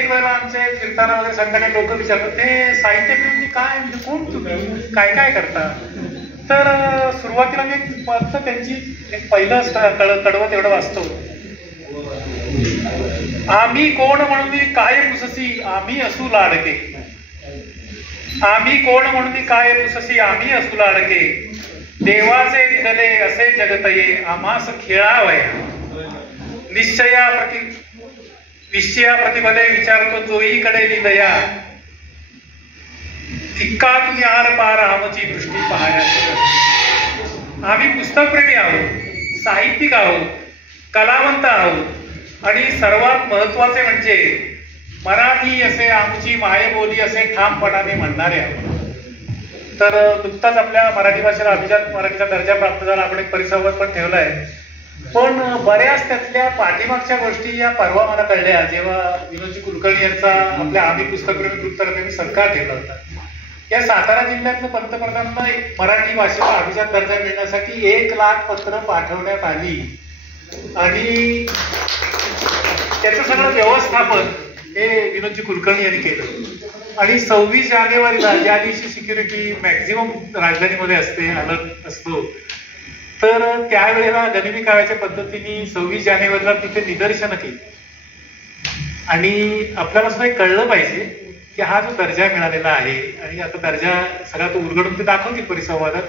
आमचे फिरताना वगैरे संध्याकाळी लोक विचारतात ते साहित्यप्रेमी काय म्हणजे कोण तुम्ही काय काय करता. तर सुरुवातीला मी फक्त त्यांची एक पहिलं कडवं तेवढं वाचतो. आम्ही कोण म्हणून काय पुससी आम्ही असू लाडके. आम्ही कोण म्हणून काय पुससी आम्ही असू लाडके. देवाचे दिदले असे जगतये आम्हास खेळावया. निश्चया प्रतिपदे विचारतो जोईकडे दया. इक्का तुम्ही आर पार आमची दृष्टी पाहाया. आम्ही पुस्तकप्रेमी आहोत, साहित्यिक आहोत, कलावंत आहोत आणि सर्वात महत्वाचे म्हणजे मराठी असे आमची मायबोली असे ठामपणाने म्हणणारे आहोत. तर नुकताच आपल्या मराठी भाषेला अभिजात मराठीचा दर्जा प्राप्त झाला. आपण एक परिसंवाद पण ठेवलाय. पण बऱ्याच त्यातल्या पाठीमागच्या गोष्टी या परवा मला कळल्या जेव्हा विनोदजी कुलकर्णी यांचा आपल्या आम्ही पुस्तकप्रेमी ग्रुपतर्फे सत्कार ठेवला होता. या सातारा जिल्ह्यातनं पंतप्रधानांना मराठी भाषेला अभिजात दर्जा मिळण्यासाठी 1,00,000 पत्र पाठवण्यात आली आणि त्याचं सगळं व्यवस्थापन हे विनोदजी कुलकर्णी यांनी केलं. आणि 26 जानेवारीला ज्या दिवशी सिक्युरिटी मॅक्झिमम राजधानीमध्ये असते, अलर्ट असतो, तर त्यावेळेला गनिमी काव्याच्या पद्धतीने 26 जानेवारीला तिथे निदर्शनं केली. आणि आपल्याला सुद्धा कळलं पाहिजे की हा जो दर्जा मिळालेला आहे आणि आता दर्जा सगळा तो उलगडून ते दाखवतील परिसंवादात.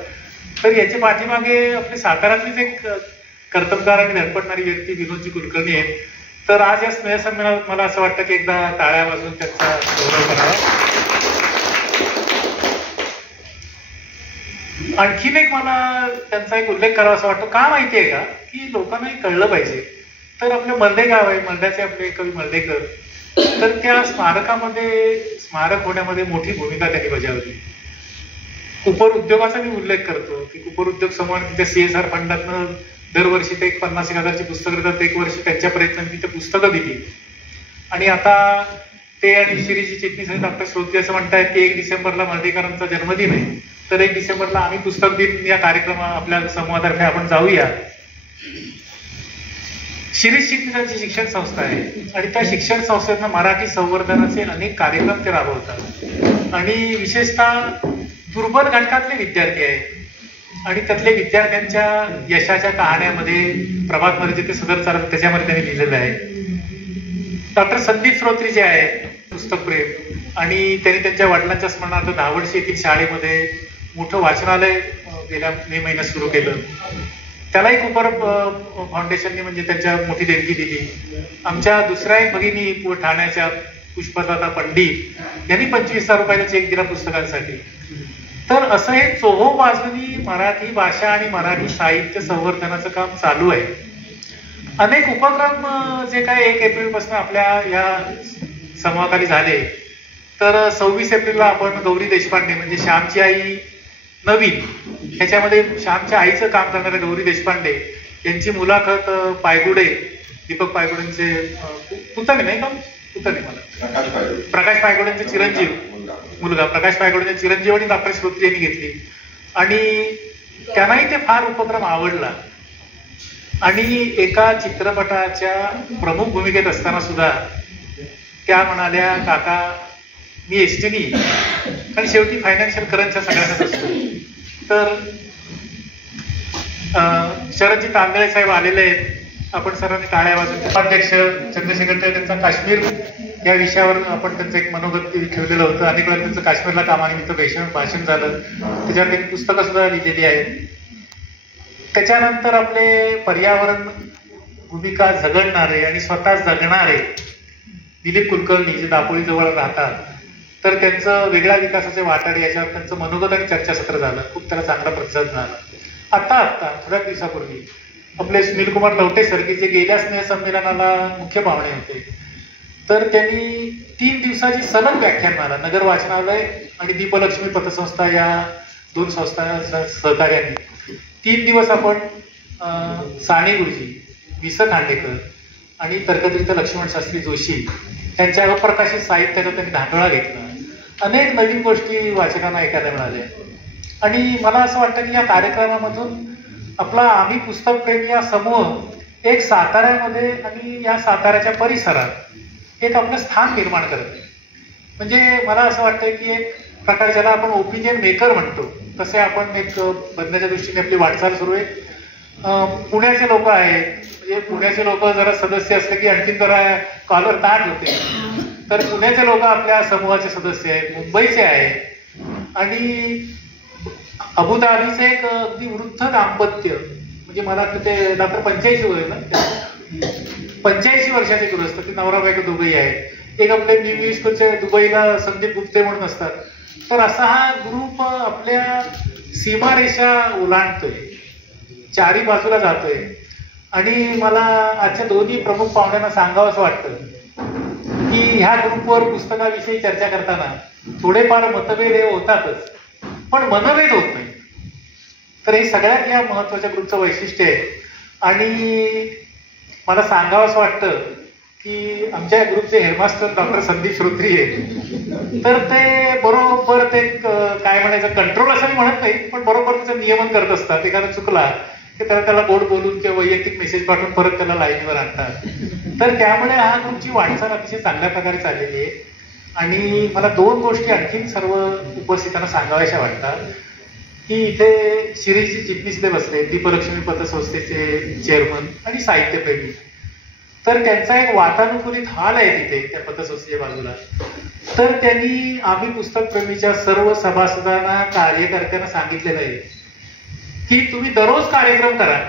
तर याच्या पाठीमागे आपली साताऱ्यातलीच एक कर्तबगार आणि धडपडणारी व्यक्ती विनोदजी कुलकर्णी आहे. तर आज या स्नेहसंमेलनात मला असं वाटतं की एकदा टाळ्या वाजवून त्यांचा गौरव करावा. आणखीन एक मला त्यांचा एक उल्लेख करावा असं वाटतो. का माहितीये का की लोकांनाही कळलं पाहिजे. तर आपलं मर्दे गाव आहे, मर्द्याचे आपले कवी मर्देकर, तर त्या स्मारकामध्ये स्मारक होण्यामध्ये मोठी भूमिका त्यांनी बजावली. कुपर उद्योगाचा मी उल्लेख करतो की कुपर उद्योग समूहाने तिच्या CSR फंडातनं दरवर्षी ते 50,000ची पुस्तकं देतात. एक वर्षी त्यांच्या प्रयत्नांनी तिथे पुस्तकं दिली. आणि आता ते आणि शिरीजी चिटणीस आणि डॉक्टर श्रोत्री असं म्हणतायत की 1 डिसेंबरला मर्देकरांचा जन्मदिन आहे, तर 1 डिसेंबरला आम्ही पुस्तक दिन या कार्यक्रमात आपल्या समूहातर्फे आपण जाऊया. शिरीष चिटणीसांची शिक्षण संस्था आहे आणि त्या शिक्षण संस्थेतनं मराठी संवर्धनाचे अनेक कार्यक्रम ते राबवतात. आणि विशेषतः दुर्बल घटकातले विद्यार्थी आहेत आणि त्यातले विद्यार्थ्यांच्या यशाच्या कहाण्यामध्ये प्रभात मध्ये ते सदर चालत त्याच्यामध्ये त्यांनी लिहिलेलं आहे. डॉक्टर संदीप श्रोत्री जे आहे पुस्तक प्रेम आणि त्यांनी त्यांच्या वडिलांच्या स्मरणार्थ धावडशी येथील शाळेमध्ये मोठं वाचनालय गेल्या मे महिन्यात सुरू केलं. त्यालाही कुपर फाउंडेशनने म्हणजे त्यांच्या मोठी देणगी दिली. आमच्या दुसऱ्या एक भगिनी ठाण्याच्या पुष्पलता पंडित यांनी 25,000 रुपयाचा चेक दिला पुस्तकांसाठी. तर असं हे चोहो बाजूनी मराठी भाषा आणि मराठी साहित्य संवर्धनाचं काम चालू आहे. अनेक उपक्रम जे काय 1 एप्रिलपासून आपल्या या समूहाखाली झाले. तर 26 एप्रिलला आपण गौरी देशपांडे म्हणजे श्यामची आई नवीन ह्याच्यामध्ये श्यामच्या आईचं काम करणारे गौरी देशपांडे यांची मुलाखत पायगुडे दीपक पायगुडेंचे पुतणे नाही का पुतणे मला प्रकाश पायगुडेंचे चिरंजीव मुलगा प्रकाश पायगुडेंचे चिरंजीव आणि डॉक्टर श्रोत्री यांनी घेतली. आणि त्यांनाही ते फार उपक्रम आवडला. आणि एका चित्रपटाच्या प्रमुख भूमिकेत असताना सुद्धा त्या म्हणाल्या काका मी एसटीने कारण शेवटी फायनान्शियल करंट सगळ्यांनाच असतो. तर शरदजी तांदळे साहेब आलेले आहेत. आपण सर्वांनी टाळ्या वाजवून अध्यक्ष चंद्रशेखर त्यांचा काश्मीर या विषयावर आपण त्यांचं एक मनोगत ठेवलेलं होतं. अनेक वेळा त्यांचं काश्मीरला कामानिमित्त भाषण झालं. त्याच्यावर त्यांनी पुस्तकं सुद्धा लिहिलेली आहेत. त्याच्यानंतर आपले पर्यावरण भूमिका झगडणारे आणि स्वतः जगणारे दिलीप कुलकर्णी जे दापोली जवळ राहतात. तर त्यांचं वेगळ्या विकासाचे वाटाडे याच्यावर त्यांचं मनोगत आणि चर्चासत्र झालं. खूप त्याला चांगला प्रतिसाद मिळाला. आता थोड्या दिवसापूर्वी आपले सुनील कुमार लवटे सर की जे गेल्या स्नेहसंमेलनाला मुख्य पाहुणे होते, तर त्यांनी 3 दिवसाची सलग व्याख्यान माला नगर वाचनालय आणि दीपलक्ष्मी पतसंस्था या 2 संस्था सहकार्याने 3 दिवस आपण साने गुरुजी, वि. स. खांडेकर आणि तर्कतीर्थ लक्ष्मण शास्त्री जोशी त्यांच्या अप्रकाशित साहित्याचा त्यांनी धांडोळा घेतला. अनेक नवीन गोष्टी वाचकांना ऐकायला मिळाल्या. आणि मला असं वाटतं की या कार्यक्रमामधून आपला आम्ही पुस्तक प्रेमी या समूह एक साताऱ्यामध्ये आणि या साताऱ्याच्या परिसरात एक आपलं स्थान निर्माण करते. म्हणजे मला असं वाटतं की एक प्रकार ज्याला आपण ओपिनियन मेकर म्हणतो तसे आपण एक बनण्याच्या दृष्टीने आपली वाटचाल सुरू आहे. पुण्याचे लोक आहेत, म्हणजे पुण्याचे लोक जरा सदस्य असले की आणखीन जरा कॉलर ताट होते. तर पुण्याचे लोक आपल्या समूहाचे सदस्य आहेत, मुंबईचे आहेत आणि अबुधाबीचे एक अगदी वृद्ध दाम्पत्य, म्हणजे मला वाटतं ते डॉक्टर 85 वय ना, 85 वर्षाचे गृहस्थ, ते नवरा बायको दोघंही आहेत. एक आपले न्यू स्कूलचे दुबईला संदीप गुप्ते म्हणून असतात. तर असा हा ग्रुप आपल्या सीमारेषा ओलांडतोय, चारी बाजूला जातोय. आणि मला आजच्या दोन्ही प्रमुख पाहुण्यांना सांगावं असं वाटतं की ह्या ग्रुपवर पुस्तकाविषयी चर्चा करताना थोडेफार मतभेद हे होतातच, पण मनभेद होत नाही. तर हे सगळ्यात या महत्वाच्या ग्रुपचं वैशिष्ट्य आहे. आणि मला सांगावं असं वाटतं की आमच्या या ग्रुपचे हेडमास्टर डॉक्टर संदीप श्रोत्री आहेत. तर ते बरोबर ते काय म्हणायचं, कंट्रोल असं मी म्हणत नाही, पण बरोबर त्याचं नियमन करत असतात. एखादा चुकला की त्याला गोड बोलून किंवा वैयक्तिक मेसेज पाठवून परत त्याला लाईनीवर आणतात. तर त्यामुळे हा ग्रुपची वाटचाल अतिशय चांगल्या प्रकारे चाललेली आहे. आणि मला 2 गोष्टी आणखीन सर्व उपस्थितांना सांगाव्याशा वाटतात की इथे शिरीषचे चिटणीस इथे बसले, दीपलक्ष्मी पतसंस्थेचे चेअरमन आणि साहित्यप्रेमी. तर त्यांचा एक वातानुकूलित हॉल आहे तिथे त्या पतसंस्थेच्या बाजूला. तर त्यांनी आम्ही पुस्तकप्रेमीच्या सर्व सभासदांना, कार्यकर्त्यांना सांगितलेलं आहे की तुम्ही दररोज कार्यक्रम करा,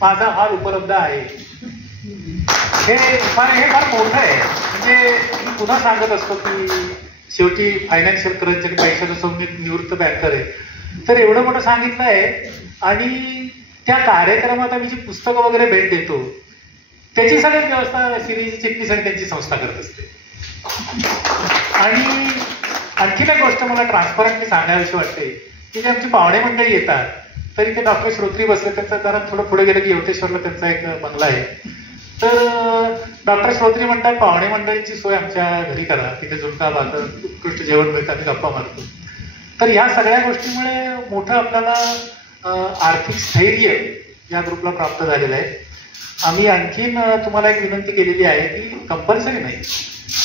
माझा हॉल उपलब्ध आहे. हे फार मोठं आहे. म्हणजे मी पुन्हा सांगत असतो की शेवटी फायनान्शियल क्रंच आणि पैशाचा सौम्य निवृत्त बँकर आहे. तर एवढं मोठं सांगितलं आहे. आणि त्या कार्यक्रमात आम्ही जी पुस्तकं वगैरे भेट देतो त्याची सगळी व्यवस्था सिरीज चिटणीस आणि त्यांची संस्था करत असते. आणि आणखीन एक गोष्ट मला ट्रान्सपरंटली सांगावीशी वाटते की जे आमची पाहुणे मंडळी येतात, तर इथे डॉक्टर श्रोत्री बसले, त्यांचा जरा थोडं पुढे गेलं की यवतेश्वरला त्यांचा एक बंगला आहे. तर डॉक्टर श्रोत्री म्हणतात पाहुणे मंडळींची सोय आमच्या घरी करा, तिथे झुणका भाकर उत्कृष्ट जेवण मिळतं, आम्ही गप्पा मारतो. तर ह्या सगळ्या गोष्टीमुळे मोठं आपल्याला आर्थिक स्थैर्य या ग्रुपला प्राप्त झालेलं आहे. आम्ही आणखीन तुम्हाला एक विनंती केलेली आहे की कंपल्सरी नाही,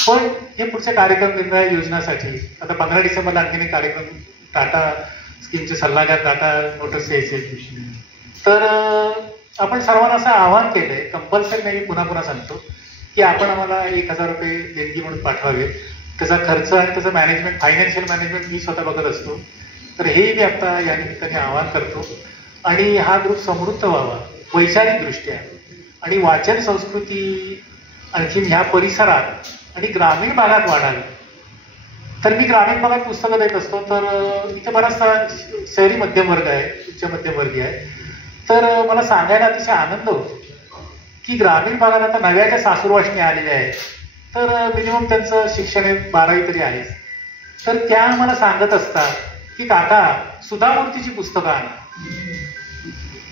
पण हे पुढच्या कार्यक्रम निर्णय योजनासाठी आता 15 डिसेंबरला आणखीन एक कार्यक्रम टाटा स्कीमचे सल्लागार टाटा मोटर्स यायचे. तर आपण सर्वांना असं आवाहन केलंय, कंपल्सरी नाही, पुन्हा सांगतो की आपण आम्हाला 1000 रुपये देणगी म्हणून पाठवावे. त्याचा खर्च आणि त्याचं मॅनेजमेंट, फायनान्शियल मॅनेजमेंट मी स्वतः बघत असतो. तर हेही मी आता या निमित्ताने आवाहन करतो. आणि हा ग्रुप समृद्ध व्हावा वैचारिक दृष्ट्या, आणि वाचन संस्कृती आणखीन ह्या परिसरात आणि ग्रामीण भागात वाढावी. तर मी ग्रामीण भागात पुस्तकं देत असतो. तर इथे बराचसा शहरी मध्यमवर्ग आहे, उच्च मध्यमवर्गीय आहे. तर मला सांगायला अतिशय आनंद होतो की ग्रामीण भागात आता नव्याच्या सासूरवासणी आलेल्या आहेत. तर मिनिमम त्यांचं शिक्षण 12वी तरी आहे. तर त्या मला सांगत असतात की काका सुधामूर्तीची पुस्तकं आणा.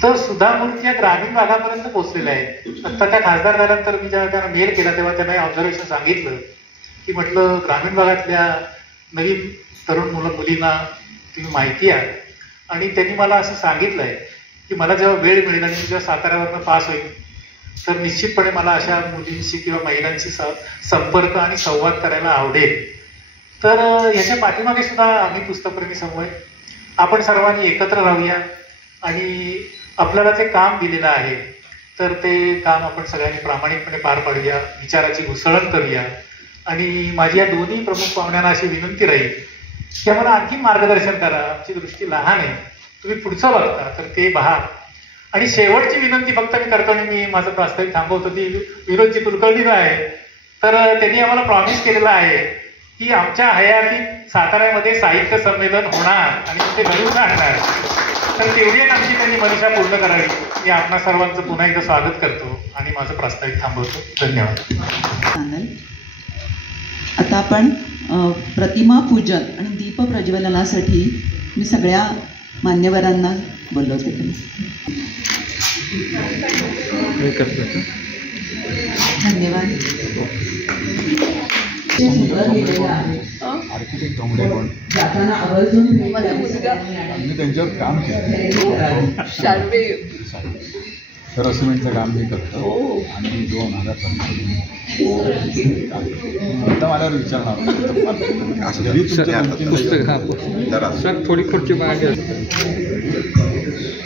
तर सुधामूर्ती या ग्रामीण भागापर्यंत पोहोचलेल्या आहेत. आता त्या खासदार झाल्यानंतर मी जेव्हा त्यांना मेल केला तेव्हा त्यांना ऑब्झर्वेशन सांगितलं की म्हटलं ग्रामीण भागातल्या नवीन तरुण मुलींना तुम्ही माहिती आहे. आणि त्यांनी मला असं सांगितलंय की मला जेव्हा वेळ मिळेल आणि मी जेव्हा साताऱ्यावरनं पास होईल तर निश्चितपणे मला अशा मुलींशी किंवा महिलांशी संपर्क आणि संवाद करायला आवडेल. तर याच्या पाठीमागे सुद्धा आम्ही पुस्तकप्रेमी समूह आहे. आपण सर्वांनी एकत्र राहूया आणि आपल्याला जे काम दिलेलं आहे तर ते काम आपण सगळ्यांनी प्रामाणिकपणे पार पाडूया, विचाराची घुसळण करूया. आणि माझी या दोन्ही प्रमुख पाहुण्यांना अशी विनंती राहील की आम्हाला आणखी मार्गदर्शन करा. आमची दृष्टी लहान आहे, तुम्ही पुढचं बघता तर ते पहा. आणि शेवटची विनंती फक्त मी करतो आणि मी माझं प्रास्ताविक थांबवतो ती विनोदजी कुलकर्णी आहे. तर त्यांनी आम्हाला प्रॉमिस केलेलं आहे की आमच्या हयातीत साताऱ्यामध्ये साहित्य संमेलन होणार आणि ते घडून आणणार. तर तेवढी एक आमची त्यांनी मनीषा पूर्ण करावी. मी आपणा सर्वांचं पुन्हा एकदा स्वागत करतो आणि माझं प्रास्ताविक थांबवतो. धन्यवाद. आता आपण प्रतिमा पूजन आणि दीप प्रज्वलनासाठी मी सगळ्या मान्यवरांना बोलवते. धन्यवाद. जाताना आवर्जून त्यांच्यावर काम केलं. रसमेंटचं काम मी करतो आणि 2000 आता मला विचारणार सर थोडी खुर्ची मागे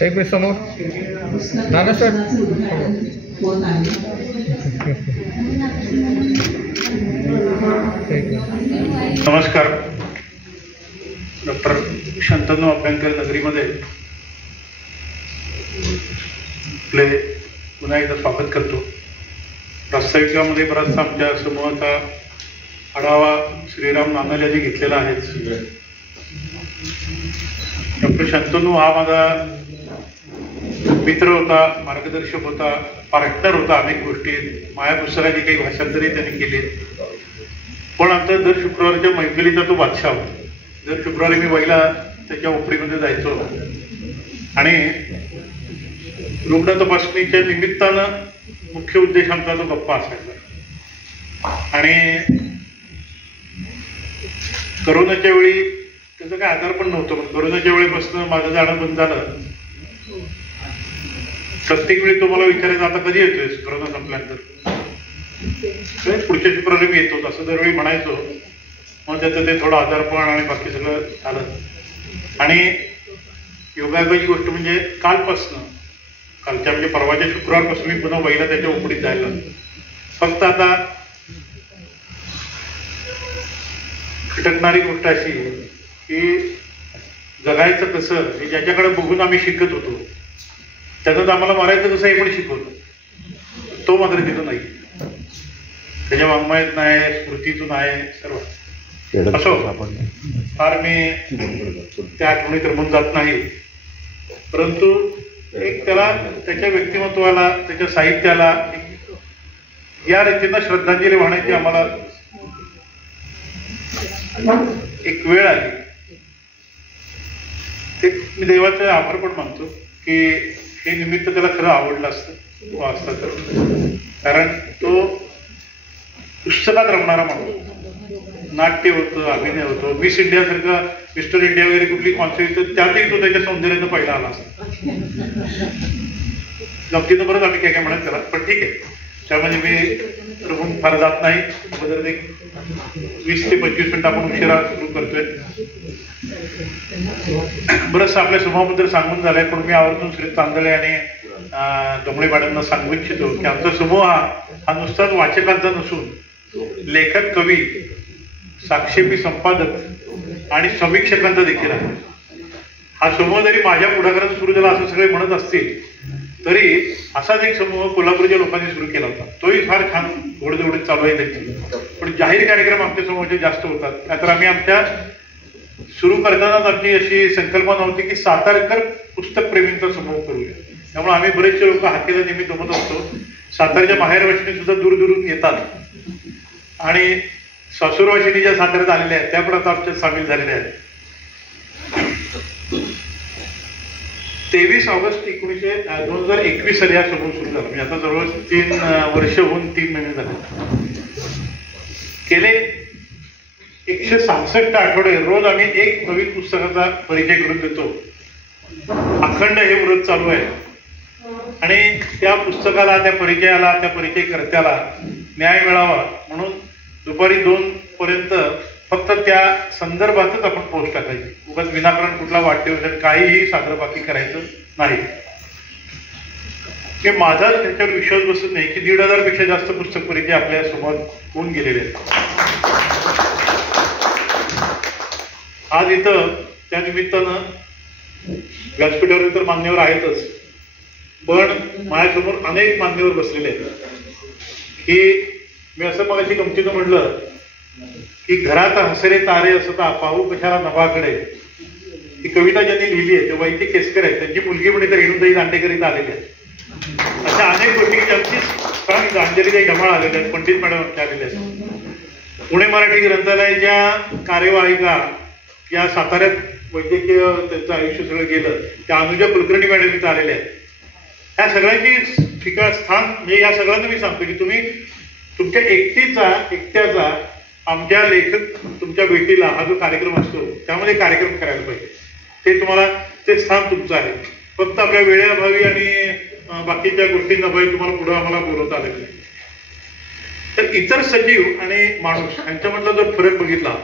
एक मिनिट समोर नाना सर नमस्कार. डॉक्टर शांतनु अभ्यंकर नगरीमध्ये आपले पुन्हा एकदा स्वागत करतो. प्रास्ताविकामध्ये बराचसा आमच्या समूहाचा आढावा श्रीराम नानाजी घेतलेला आहे. डॉक्टर शांतनु हा माझा मित्र होता, मार्गदर्शक होता, पार्टनर होता अनेक गोष्टीत. माझ्या पुस्तकाची काही भाषांतरही त्यांनी केली. पण आमचा दर शुक्रवारच्या मैफिलीचा तो बादशाह होता. दर शुक्रवारी मी वहिला त्याच्या ओपडीमध्ये जायचो आणि रुग्ण तपासणीच्या निमित्तानं मुख्य उद्देश आमचा तो गप्पा असायचा. आणि करोनाच्या वेळी त्याचं काय आजार पण नव्हतं, पण करोनाच्या वेळेपासून माझं जाणं बंद झालं. प्रत्येक वेळी तो मला विचारायचा आता कधी येतोय करोना संपल्यानंतर, पुढच्या शुक्रवारी मी येतो असं दरवेळी म्हणायचो. मग त्याचं ते थोडं आजारपण आणि बाकी सगळं झालं. आणि योगायोगाची गोष्ट म्हणजे कालच्या म्हणजे परवाच्या शुक्रवारपासून मी पुन्हा वहिला त्याच्या ओपडीत जायला. फक्त आता खटकणारी गोष्ट अशी की जगायचं कसं हे ज्याच्याकडे बघून आम्ही शिकत होतो त्यातच आम्हाला मारायचं कसं हे पण शिकवलं. तो मात्र तिथं नाही, त्याच्या वाङ्मयात नाही, स्मृतीतून आहे सर्व. असो, फार मी त्या आठवणीत रमून जात नाही, परंतु एक त्याला त्याच्या व्यक्तिमत्वाला त्याच्या साहित्याला या रीतीनं श्रद्धांजली वाहण्याची आम्हाला एक वेळ आली. ते मी देवाचे आभार पण मानतो की हे निमित्त त्याला खरं आवडलं असतं असतं तर. कारण तो पुस्तकात रमणारा माणूस, नाट्य होतं, अभिनय होतो, मिस इंडिया सारखं मिस्टर इंडिया वगैरे कुठली कॉन्सेप्ट येतो त्यातही तो त्याच्या सौंदर्यानं पहिला आला असता. गमतीनं बरंच आम्ही काय म्हणत त्याला, पण ठीक आहे. त्यामध्ये मी रमून फार जात नाही. बदल एक 20 ते 25 मिनिटं आपण उशिरा सुरू करतोय. बरंच आपल्या समूहाबद्दल सांगून झालंय, पण मी आवर्जून श्री तांदळे आणि डोंगळे मॅडमना सांगू इच्छितो की आमचा समूह हा नुसताच वाचकांचा नसून लेखक, कवी, साक्षेपी संपादक आणि समीक्षकांचा देखील आहे. हा समूह जरी माझ्या पुढाकारात सुरू झाला असं सगळे म्हणत असतील तरी असाच एक समूह कोल्हापूरच्या लोकांनी सुरू केला होता. तोही फार छान घोडदौडीत चालू आहे त्याची. पण जाहीर कार्यक्रम आमच्या समूहाचे जास्त होतात. तर आम्ही आमच्या सुरू करतानाच आमची अशी संकल्पना होती की सातारकर पुस्तक प्रेमींचा समूह करूया. त्यामुळे आम्ही बरेचसे लोक हाकेला नेहमी जमत असतो. सातारच्या बाहेरवाशिनी सुद्धा दूरदूरून येतात आणि सासूरवाशिनी ज्या साताऱ्यात आलेल्या आहेत त्या पण आता आमच्यात सामील झालेल्या आहेत. 23 ऑगस्ट 2021 साली हा समूह सुरू झाला. म्हणजे आता जवळ 3 वर्ष होऊन 3 महिने झाले. गेले 166 आठवडे रोज आम्ही एक नवीन पुस्तकाचा परिचय करून देतो. अखंड हे व्रत चालू आहे आणि त्या पुस्तकाला, त्या परिचयाला, त्या परिचयकर्त्याला न्याय मिळावा म्हणून दुपारी 2 पर्यंत फक्त त्या संदर्भातच आपण पोस्ट टाकायची. उगाच विनाकारण कुठला वाढदिवस काहीही साजरं बाकी करायचं नाही. की माझा त्याच्यावर विश्वास बसत नाही की 1,500 पेक्षा जास्त पुस्तक परिचय आपल्या समोर होऊन गेलेले आहेत. आज इथं त्या निमित्तानं व्यासपीठावर तर मान्यवर आहेतच, पण माझ्यासमोर अनेक मान्यवर बसलेले आहेत. की मी असं मगाशी गमतीनं म्हटलं की घरात हसरे तारे असता पाहू कशाला नभाकडे, ही कविता ज्यांनी लिहिली आहे ते वैती केसकर आहेत. त्यांची मुलगी म्हणे तर रेणुताई दांडेकर इथं आलेली आहे. अशा अनेक गोष्टी ज्यांची अंजली काही ढमाळ आलेल्या आहेत, पंडित मॅडम आलेल्या आहेत. पुणे मराठी ग्रंथालयाच्या कार्यवाहिका या साताऱ्यात वैद्यकीय त्यांचं आयुष्य सगळं गेलं त्या अनुजा कुलकर्णी मॅडम इथं आलेल्या आहेत. ह्या सगळ्यांची ठिकाण स्थान म्हणजे या सगळ्यांना मी सांगतो की तुम्ही तुमच्या एकट्याचा आमच्या लेखक तुमच्या भेटीला हा जो कार्यक्रम असतो त्यामध्ये कार्यक्रम करायला पाहिजे. ते तुम्हाला ते स्थान तुमचं आहे. फक्त आपल्या वेळेअभावी आणि बाकीच्या गोष्टींना बाई तुम्हाला पुढे आम्हाला बोलवता आलेलं नाही. तर इतर सजीव आणि माणूस यांच्यामधला जर फरक बघितला,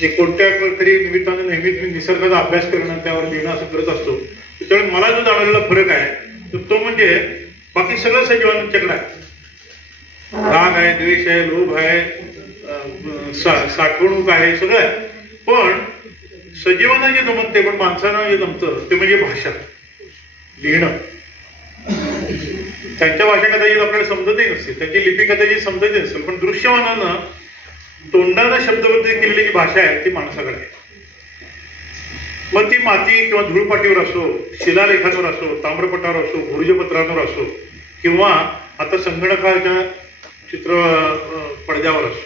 जे कोणत्या तरी निमित्ताने नेहमीच मी निसर्गाचा अभ्यास करणं त्यावर लिहिणं असं करत असतो, त्याच्यामुळे मला जो जाणवलेला फरक आहे तर तो म्हणजे बाकी सगळं सजीवांच्याकडे आहे. राग आहे, द्वेष आहे, लोभ आहे, साठवणूक आहे, सगळं आहे. पण सजीवांना जे जमत पण माणसांना जे जमतं ते म्हणजे भाषा, लिहिणं. त्यांच्या भाषा कदाचित आपल्याला समजतही नसते, त्यांची लिपी कदाचित समजतही नसेल, पण दृश्यमानानं तोंडानं शब्दबद्ध केलेली जी भाषा आहे ती माणसाकडे आहे. मग ती माती किंवा धूळपाटीवर असो, शिलालेखांवर असो, ताम्रपटावर असो, भुर्जपत्रांवर असो, किंवा आता संगणकाच्या चित्र पडद्यावर असो.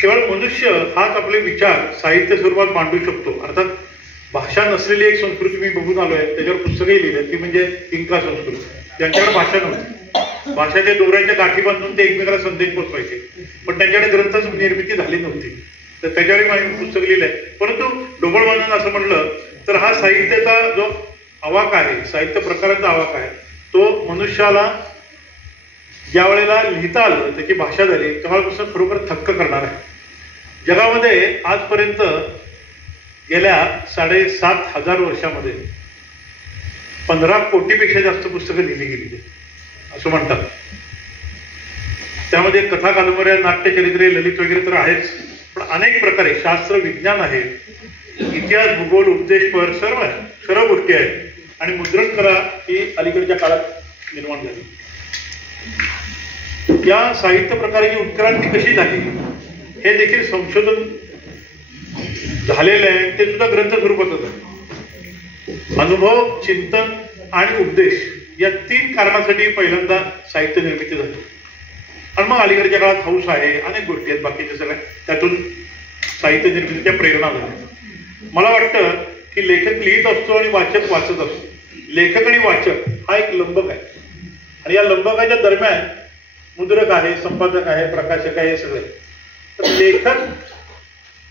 केवळ मनुष्य हाच आपले विचार साहित्य स्वरूपात मांडू शकतो. अर्थात भाषा नसलेली एक संस्कृती मी बघून आलोय, त्याच्यावर पुस्तकही लिहिलं, ती म्हणजे इंका संस्कृती. ज्यांच्याकडे भाषा नव्हती, भाषाच्या दोऱ्याच्या गाठी बांधून ते एकमेकाला संदेश पोचवायचे, पण त्यांच्याकडे ग्रंथच निर्मिती झाली नव्हती, तर त्याच्यावर माझे पुस्तक लिहिलंय. परंतु ढोबळमानानं असं म्हणलं तर हा साहित्याचा जो आवाका आहे, साहित्य प्रकाराचा आवाका आहे, तो मनुष्याला ज्या वेळेला लिहिता आलं, त्याची भाषा झाली, तेव्हापासून खरोखर थक्क करणार आहे. जगामध्ये आजपर्यंत गेल्या 7,500 वर्षामध्ये 15 कोटीपेक्षा जास्त पुस्तकं लिहिली गेली असं म्हणतात. त्यामध्ये कथा, कादंबऱ्या, नाट्यचरित्रे, ललित वगैरे तर आहेच, पण अनेक प्रकारे शास्त्र, विज्ञान आहे, इतिहास, भूगोल, उपदेशपर सर्व गोष्टी आहेत. आणि मुद्रण कला ही अलीकडच्या काळात निर्माण झाली. या साहित्य प्रकाराची उत्क्रांती कशी झाली हे देखील संशोधन झालेलं आहे. ते सुद्धा ग्रंथ स्वरूपातच आहे. अनुभव, चिंतन आणि उपदेश या 3 कारणासाठी पहिल्यांदा साहित्य निर्मिती झाली. आणि मग अलीकडच्या काळात हौस आहे, अनेक गोष्टी आहेत बाकीच्या सगळ्या, त्यातून साहित्य निर्मितीच्या प्रेरणा झाल्या. मला वाटतं की लेखक लिहित असतो आणि वाचक वाचत असतो. लेखक आणि वाचक हा एक लंबक आहे, आणि या लंबकाच्या दरम्यान मुद्रक आहे, संपादक आहे, प्रकाशक आहे, हे सगळे. तर लेखक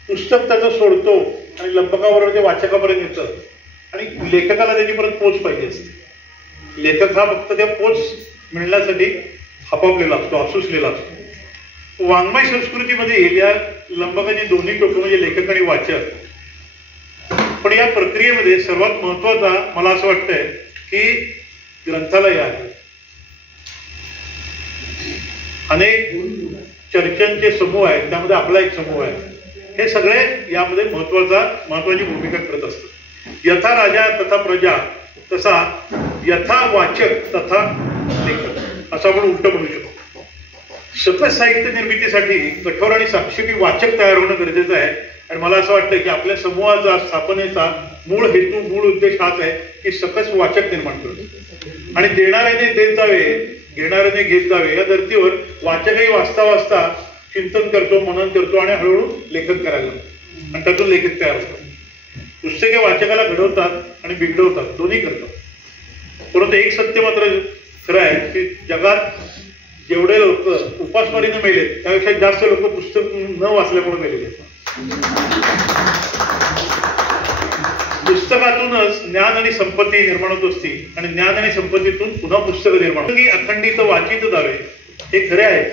पुस्तक त्याचं सोडतो आणि लंबकाबरोबर ते वाचकापर्यंत येतं, आणि लेखकाला त्याची परत पोच पाहिजे असते. लेखक हा फक्त त्या पोच मिळण्यासाठी हपापलेला असतो, आसुसलेला असतो. वाङ्मय संस्कृतीमध्ये या लंबकाची दोन्ही टोकं म्हणजे लेखक आणि वाचक. पण या प्रक्रियेमध्ये सर्वात महत्वाचा मला असं वाटतंय की ग्रंथालय आहे. अनेक चर्चांचे समूह आहेत, त्यामध्ये आपला एक समूह आहे. हे सगळे यामध्ये महत्वाची भूमिका करत असतात. यथा राजा तथा प्रजा, तसा यथा वाचक तथा लेखक, असं आपण उलट म्हणू शकतो. सकस साहित्य निर्मितीसाठी कठोर आणि साक्षेपी वाचक तयार होणं गरजेचं आहे. आणि मला असं वाटतं की आपल्या समूहाचा, स्थापनेचा मूळ हेतू, मूळ उद्देश हाच आहे की सकस वाचक निर्माण करणं. आणि देणाऱ्याने देत जावे, घेणाऱ्याने घेत जावे. या धर्तीवर वाचकही वाचता वाचता चिंतन करतो, मनन करतो, आणि हळूहळू लेखक करायला लागतो, आणि त्यातून लेखक तयार होतात. पुस्तके वाचकाला घडवतात आणि बिघडवतात, दोन्ही करतात. परंतु एक सत्य मात्र खरं आहे की जगात जेवढे लोक उपासमारीने मेले त्यापेक्षा जास्त लोक पुस्तक न वाचल्यामुळे मेलेले आहेत. पुस्तकातूनच ज्ञान आणि संपत्ती निर्माण होत असते, आणि ज्ञान आणि संपत्तीतून पुन्हा पुस्तक निर्माण होते. अखंडित वाचित जावे हे खरे आहे.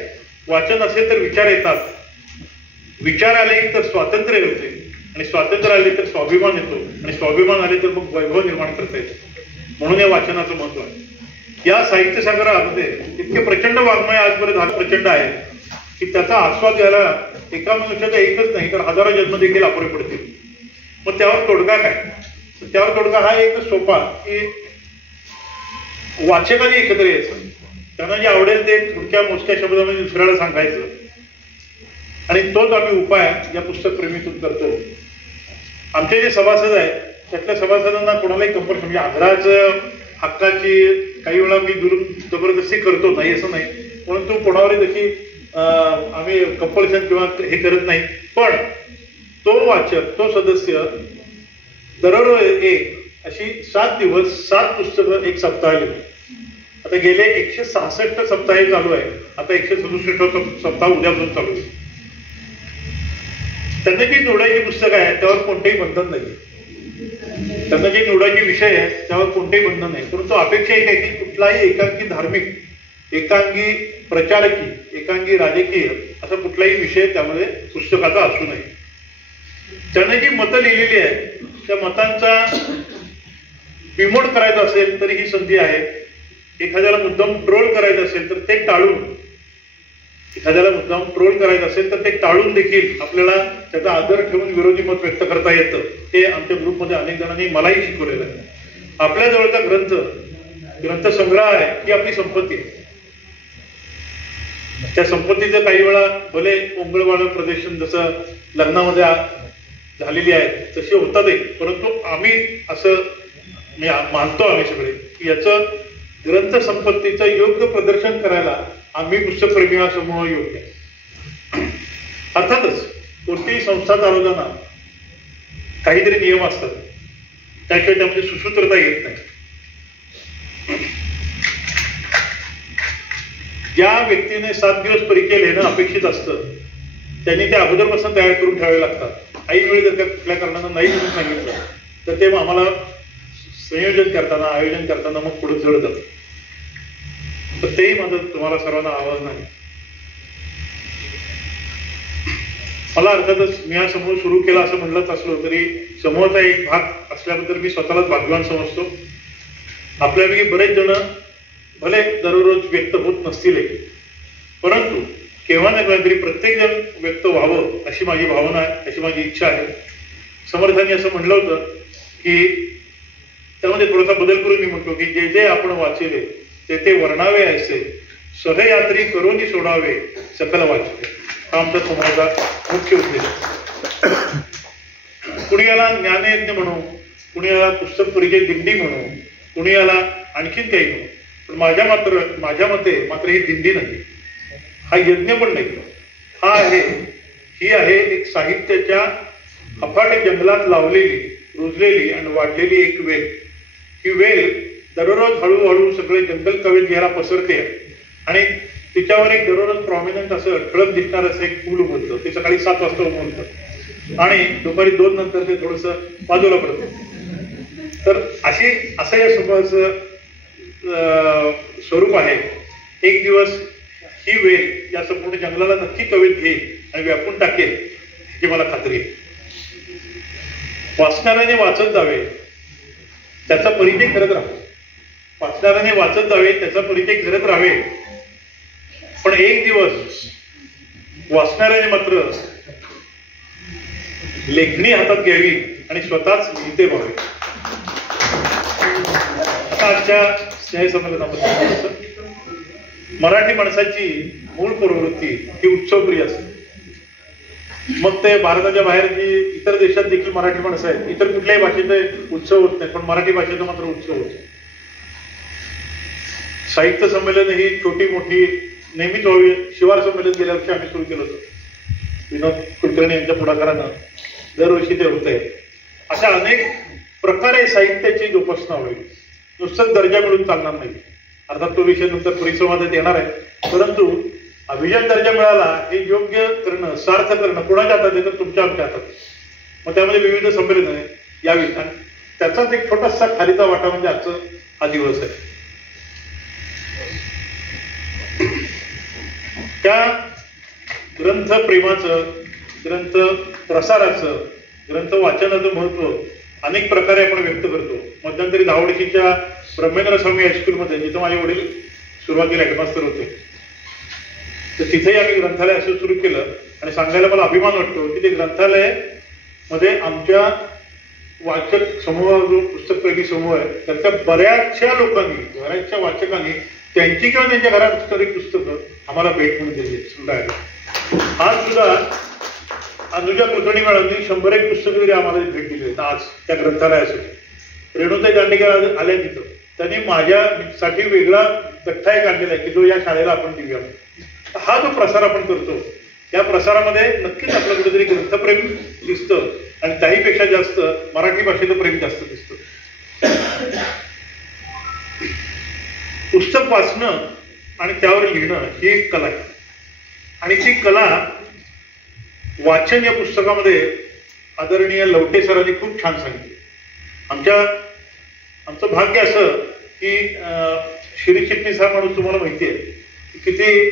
वाचन असेल तर विचार येतात, विचार आले तर स्वातंत्र्य होते, आणि स्वातंत्र्य आले तर स्वाभिमान येतो, आणि स्वाभिमान आले तर मग वैभव निर्माण करता येतो. म्हणून या वाचनाचं महत्व आहे. या साहित्य संग्रहामध्ये इतके प्रचंड वाङ्मय आजपर्यंत प्रचंड आहे की त्याचा आस्वाद घ्यायला एका मनुष्याचा एकच नाही तर हजारो जन्म देखील अपुरे पडतील. मग त्यावर तोडगा काय? त्यावर तोडगा हा एक सोपा की वाचकाने एकत्र यायचं, त्यांना जे आवडेल ते थोडक्या मोजक्या शब्दामध्ये दुसऱ्याला सांगायचं, आणि तोच आम्ही उपाय या पुस्तक प्रेमीतून करतो. आमचे जे सभासद आहेत त्यातल्या सभासदांना कोणालाही कंपल्शन म्हणजे आग्रहाचं हक्काची काही वेळा मी जबरदस्ती करतो, नाही असं नाही, परंतु कोणावरही तशी आम्ही कंपल्शन किंवा हे करत नाही. पण तो वाचक, तो सदस्य दररोज एक अशी 7 दिवस 7 पुस्तकं एक सप्ताह लिहितो. आता गेले 166 सप्ताह हे चालू आहे, आता 167 सप्ताह उद्यापासून चालू आहे. त्यांना जी जोडायची पुस्तकं आहेत त्यावर कोणतेही बंधन नाही. त्यांना जे निवडायचे विषय आहेत त्यावर कोणतेही बंधन नाही, परंतु अपेक्षा एक आहे की कुठलाही एकांगी धार्मिक, एकांगी प्रचारकी, एकांगी राजकीय असा कुठलाही विषय त्यामध्ये पुस्तकाचा असू नये. त्याने जी मतं लिहिलेली आहेत त्या मतांचा बिमोड करायचा असेल तरी ही संधी आहे. एखाद्याला मुद्दाम ट्रोल करायचं असेल तर ते टाळून, ते टाळून देखील आपल्याला त्याचा आदर ठेवून विरोधी मत व्यक्त करता येतं. हे आमच्या ग्रुपमध्ये अनेक जणांनी मलाही शिकवलेलं आहे. आपल्या जवळचा ग्रंथसंग्रह आहे ही आपली संपत्ती आहे. त्या संपत्तीचं काही वेळा भले ओंगळवाळ प्रदर्शन जसं लग्नामध्ये झालेली आहे तशी होतातही, परंतु आम्ही असं मानतो आम्ही सगळे की याचं ग्रंथसंपत्तीचं योग्य प्रदर्शन करायला आम्ही पुस्तकप्रेमी हा समूह योग्य आहे. अर्थातच कोणतीही संस्था चालवताना काहीतरी नियम असतात, त्याशिवाय त्यामध्ये सुसूत्रता येत नाही. ज्या व्यक्तीने 7 दिवस परिचय लिहिणं अपेक्षित असतं त्यांनी ते अगोदरपासून तयार करून ठेवावे लागतात. ऐन वेळी जर का कुठल्या कारणानं नाही म्हणून सांगितलं तर ते आम्हाला संयोजन करताना, आयोजन करताना मग पुढे जड जातं. तर तेही माझं तुम्हाला सर्वांना आवाहन आहे. मला अर्थातच मी हा समूह सुरू केला असं म्हणलंच असलो तरी समूहाचा एक भाग असल्याबद्दल मी स्वतःलाच भाग्यवान समजतो. आपल्यापैकी बरेच जण भले दररोज व्यक्त होत नसतील, परंतु केव्हा ना केव्हा तरी प्रत्येक जण व्यक्त व्हावं अशी माझी भावना आहे, अशी माझी इच्छा आहे. समर्थांनी असं म्हटलं होतं की त्यामध्ये थोडासा बदल करून मी म्हणतो की जे जे आपण वाचिले ते ते वर्णावे ऐसे, सहयात्री करोनी सोडावे सकल वाचले. हा आमचा समूहाचा मुख्य उद्देश. कुणी याला ज्ञानयज्ञ म्हणू, कुणी याला पुस्तक परिचय दिंडी म्हणू, कुणी याला आणखीन काही म्हणू, पण माझ्या मते मात्र ही दिंडी नाही, हा यज्ञ पण नाही. ही आहे एक साहित्याच्या अफाट जंगलात लावलेली, रुजलेली आणि वाढलेली एक वेल. ही वेल दररोज हळूहळू सगळे जंगल कवेत घ्यायला पसरते आणि तिच्यावर एक दररोज प्रॉमिनंट असं ठळक दिसणार असं एक फूल उमलतं. ते सकाळी 7 वाजता उमलतं आणि दुपारी 2 नंतर ते थोडस बाजूला पडतं. तर असं या समूहाचं स्वरूप आहे. एक दिवस ही वेल या संपूर्ण जंगलाला नक्की कवेत घेईल आणि व्यापून टाकेल याची मला खात्री आहे. वाचणाऱ्याने वाचत जावे त्याचा परिचय करत राहावे, वाचणाऱ्याने वाचत जावे त्याचा परिचय करत राहावे. पण एक दिवस वाचणाऱ्याने मात्र लेखणी हातात घ्यावी आणि स्वतःच लिहिते व्हावे. आता आजच्या स्नेहसंमेलनाबद्दल मराठी माणसाची मूळ प्रवृत्ती ही उत्सवप्रिय असते. मग ते भारताच्या बाहेर जी इतर देशात देखील मराठी माणसं आहेत, इतर कुठल्याही भाषेचे उत्सव होत नाही, पण मराठी भाषेचा मात्र उत्सव होतो. साहित्य संमेलन ही छोटी मोठी नेहमीच व्हावी. शिवार संमेलन गेल्या वर्षी आम्ही सुरू केलं होतं, विनोद कुलकर्णी यांच्या पुढाकारानं दरवर्षी ते होत आहे. अशा अनेक प्रकारे साहित्याची जोपासना होईल. नुसतंच दर्जा मिळून चालणार नाही. अर्थात तो विषय नंतर परिसंवादात येणार आहे, परंतु अभिजात दर्जा मिळाला हे योग्य करणं, सार्थ करणं कोणाच्या हातात आहे तर तुमच्या आमच्या हातात. मग त्यामध्ये विविध संमेलन यावीत आणि त्याचाच एक छोटासा खालीचा वाटा म्हणजे आजचा हा दिवस आहे. त्या ग्रंथ प्रेमाचं, ग्रंथ प्रसाराचं, ग्रंथ वाचनाचं महत्व अनेक प्रकारे आपण व्यक्त करतो. मध्यंतरी धावडशीच्या ब्रह्मेंद्र स्वामी हायस्कूलमध्ये जिथं माझे वडील सुरुवातीला हेडमास्टर होते, तर तिथेही आम्ही ग्रंथालय असं सुरू केलं आणि सांगायला मला अभिमान वाटतो की ते ग्रंथालय मध्ये आमच्या वाचक समूह, जो पुस्तकप्रेमी समूह आहे त्याच्या बऱ्याचशा लोकांनी, बऱ्याचशा वाचकांनी त्यांची किंवा त्यांच्या घरात असणारी पुस्तकं आम्हाला भेट म्हणून दिली. आज सुद्धा अनुजा कुलकर्णी मॅडमनी 101 पुस्तकं तरी आम्हाला भेट दिली आहेत आज त्या ग्रंथालयासाठी. रेणुताई दांडेकर आल्या तिथं, त्यांनी माझ्यासाठी वेगळा गठ्ठा एक आणलेला आहे की जो या शाळेला आपण देऊया. हा जो प्रसार आपण करतो या प्रसारामध्ये नक्कीच आपलं कुठेतरी ग्रंथप्रेम दिसतं आणि त्याहीपेक्षा जास्त मराठी भाषेचं प्रेम जास्त दिसतं. पुस्तक वाचणं आणि त्यावर लिहिणं ही एक कला आहे आणि ती कला वाचन या पुस्तकामध्ये आदरणीय लवटे सरांनी खूप छान सांगितली. आमचं भाग्य असं की शिरी चिटणीस हा माणूस तुम्हाला माहिती आहे किती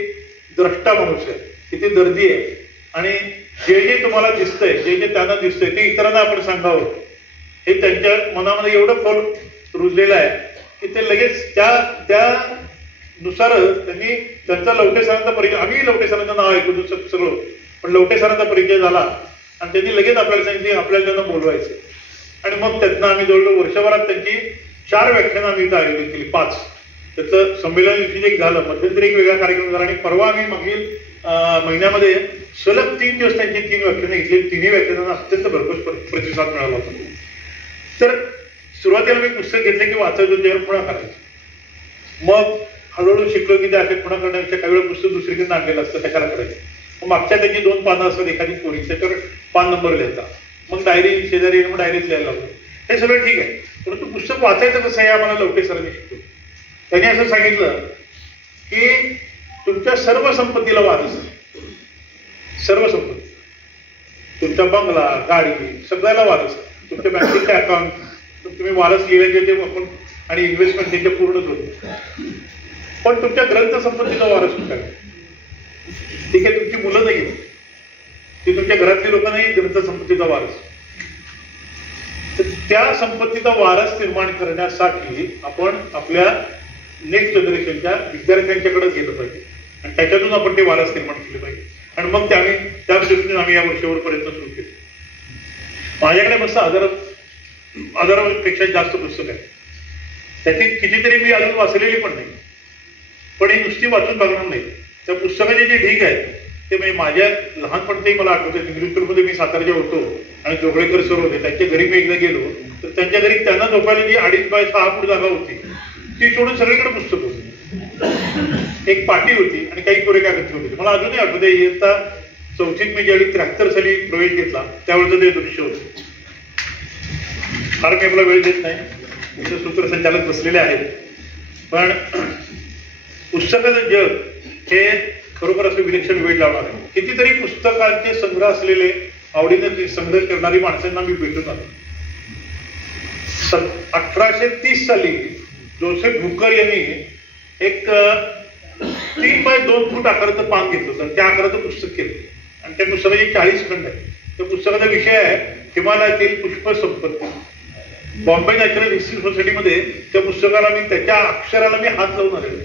द्रष्टा माणूस आहे, किती दर्दी आहे, आणि जे जे तुम्हाला दिसतंय, जे जे त्यांना दिसतंय ते इतरांना आपण सांगावं हे त्यांच्या मनामध्ये एवढं खोल रुजलेलं आहे की ते लगेच त्यानुसार त्यांनी त्यांचा लवटे सरांचा परिचय, आम्ही लवटे सरांचं नाव ऐकतो सगळं, पण लवटे सरांचा परिचय झाला आणि त्यांनी लगेच आपल्याला सांगितले आपल्याला त्यांना बोलवायचं. आणि मग त्यातनं आम्ही जवळजवळ वर्षभरात त्यांची 4 व्याख्यानं आम्ही इथं आयोजित केली, 5. त्याचं संमेलन दिवशी एक झालं, मध्यंतरी एक वेगळा कार्यक्रम झाला, आणि परवा आम्ही मागील महिन्यामध्ये सलग 3 दिवस त्यांची 3 व्याख्यानं घेतली. 3ही व्याख्यानांना अत्यंत भरपूर प्रतिसाद मिळाला होता. तर सुरुवातीला मी पुस्तक घेतले की वाचायचं, त्यावर पुन्हा करायचं. मग हळूहळू शिकलो की ते असे पुन्हा करण्यापेक्षा काही वेळा पुस्तक दुसरीकडे आणलेलं असतं, कशाला करायचं. मागच्या त्याची 2 पानं असतात एखादी स्टोरी, त्याच्यावर 5 नंबर लिहायचा, मग डायरी शेजारी मग डायरीत लिहायला लागलो. हे सगळं ठीक आहे, परंतु पुस्तक वाचायचं कसं आहे आम्हाला लवटे सरांनी शिकवलं. त्यांनी असं सांगितलं की तुमच्या सर्व संपत्तीला वारस, सर्व संपत्ती, तुमचा बंगला, गाडी, सगळ्याला वारस, तुमच्या बँकेचे अकाउंट, तुम्ही वारस लिहायचे ते आपण आणि इन्व्हेस्टमेंट त्याचे पूर्णच होते, पण तुमच्या ग्रंथ संपत्तीचा वारस कुठे आहे? ठीक आहे, तुमची मुलं नाही, ती तुमच्या घरातली लोक नाही, ग्रंथ संपत्तीचा वारस. तर त्या संपत्तीचा वारस निर्माण करण्यासाठी आपण आपल्या नेक्स्ट जनरेशनच्या विद्यार्थ्यांच्याकडे गेलं पाहिजे आणि त्याच्यातून आपण ते वारस निर्माण केले पाहिजे. आणि मग त्या दृष्टीने आम्ही या वर्षावर प्रयत्न सुरू केले. माझ्याकडे मस्त हजारापेक्षा जास्त पुस्तक आहे, त्याची कितीतरी मी अजून वाचलेली पण नाही, पण ही नुसती वाचून बघणार नाही. त्या पुस्तकाचे जे ढीग आहेत ते म्हणजे माझ्या लहानपणीही मला आठवतं. इंग्लिशमध्ये मी सातारच्या होतो आणि जोगळेकर सर होते, त्यांच्या घरी मी एकदा गेलो तर त्यांच्या घरी त्यांना झोपायला जी 2.5 बाय 6 फूट जागा होती ती सोडून सगळीकडे पुस्तक होती. एक पाटी होती आणि काही कोरे कागद होते. मला अजूनही आठवतं, इयत्ता 4थीत मी ज्यावेळी 73 साली प्रवेश घेतला त्यावेळेचं ते दृश्य होतं. फार काही आपला वेळ देत नाही, इथे सूत्रसंचालक बसलेले आहेत, पण पुस्तकाचं जग हे खरोखर असं विलक्षण वेळ लावणार आहे. कितीतरी पुस्तकांचे संग्रह असलेले आवडीने संग्रह करणारी माणसांना मी भेटून आलो. 1830 साली जोसेफ बुकर यांनी एक 3 बाय 2 फूट आकाराचं पान घेतलं होतं, त्या आकाराचं पुस्तक केलं आणि त्या पुस्तकाचे 40 खंड आहे. त्या पुस्तकाचा विषय आहे हिमालयातील पुष्प संपत्ती. बॉम्बे नॅचरल हिस्ट्री सोसायटीमध्ये त्या पुस्तकाला मी त्याच्या अक्षराला मी हात लावून आलेलो.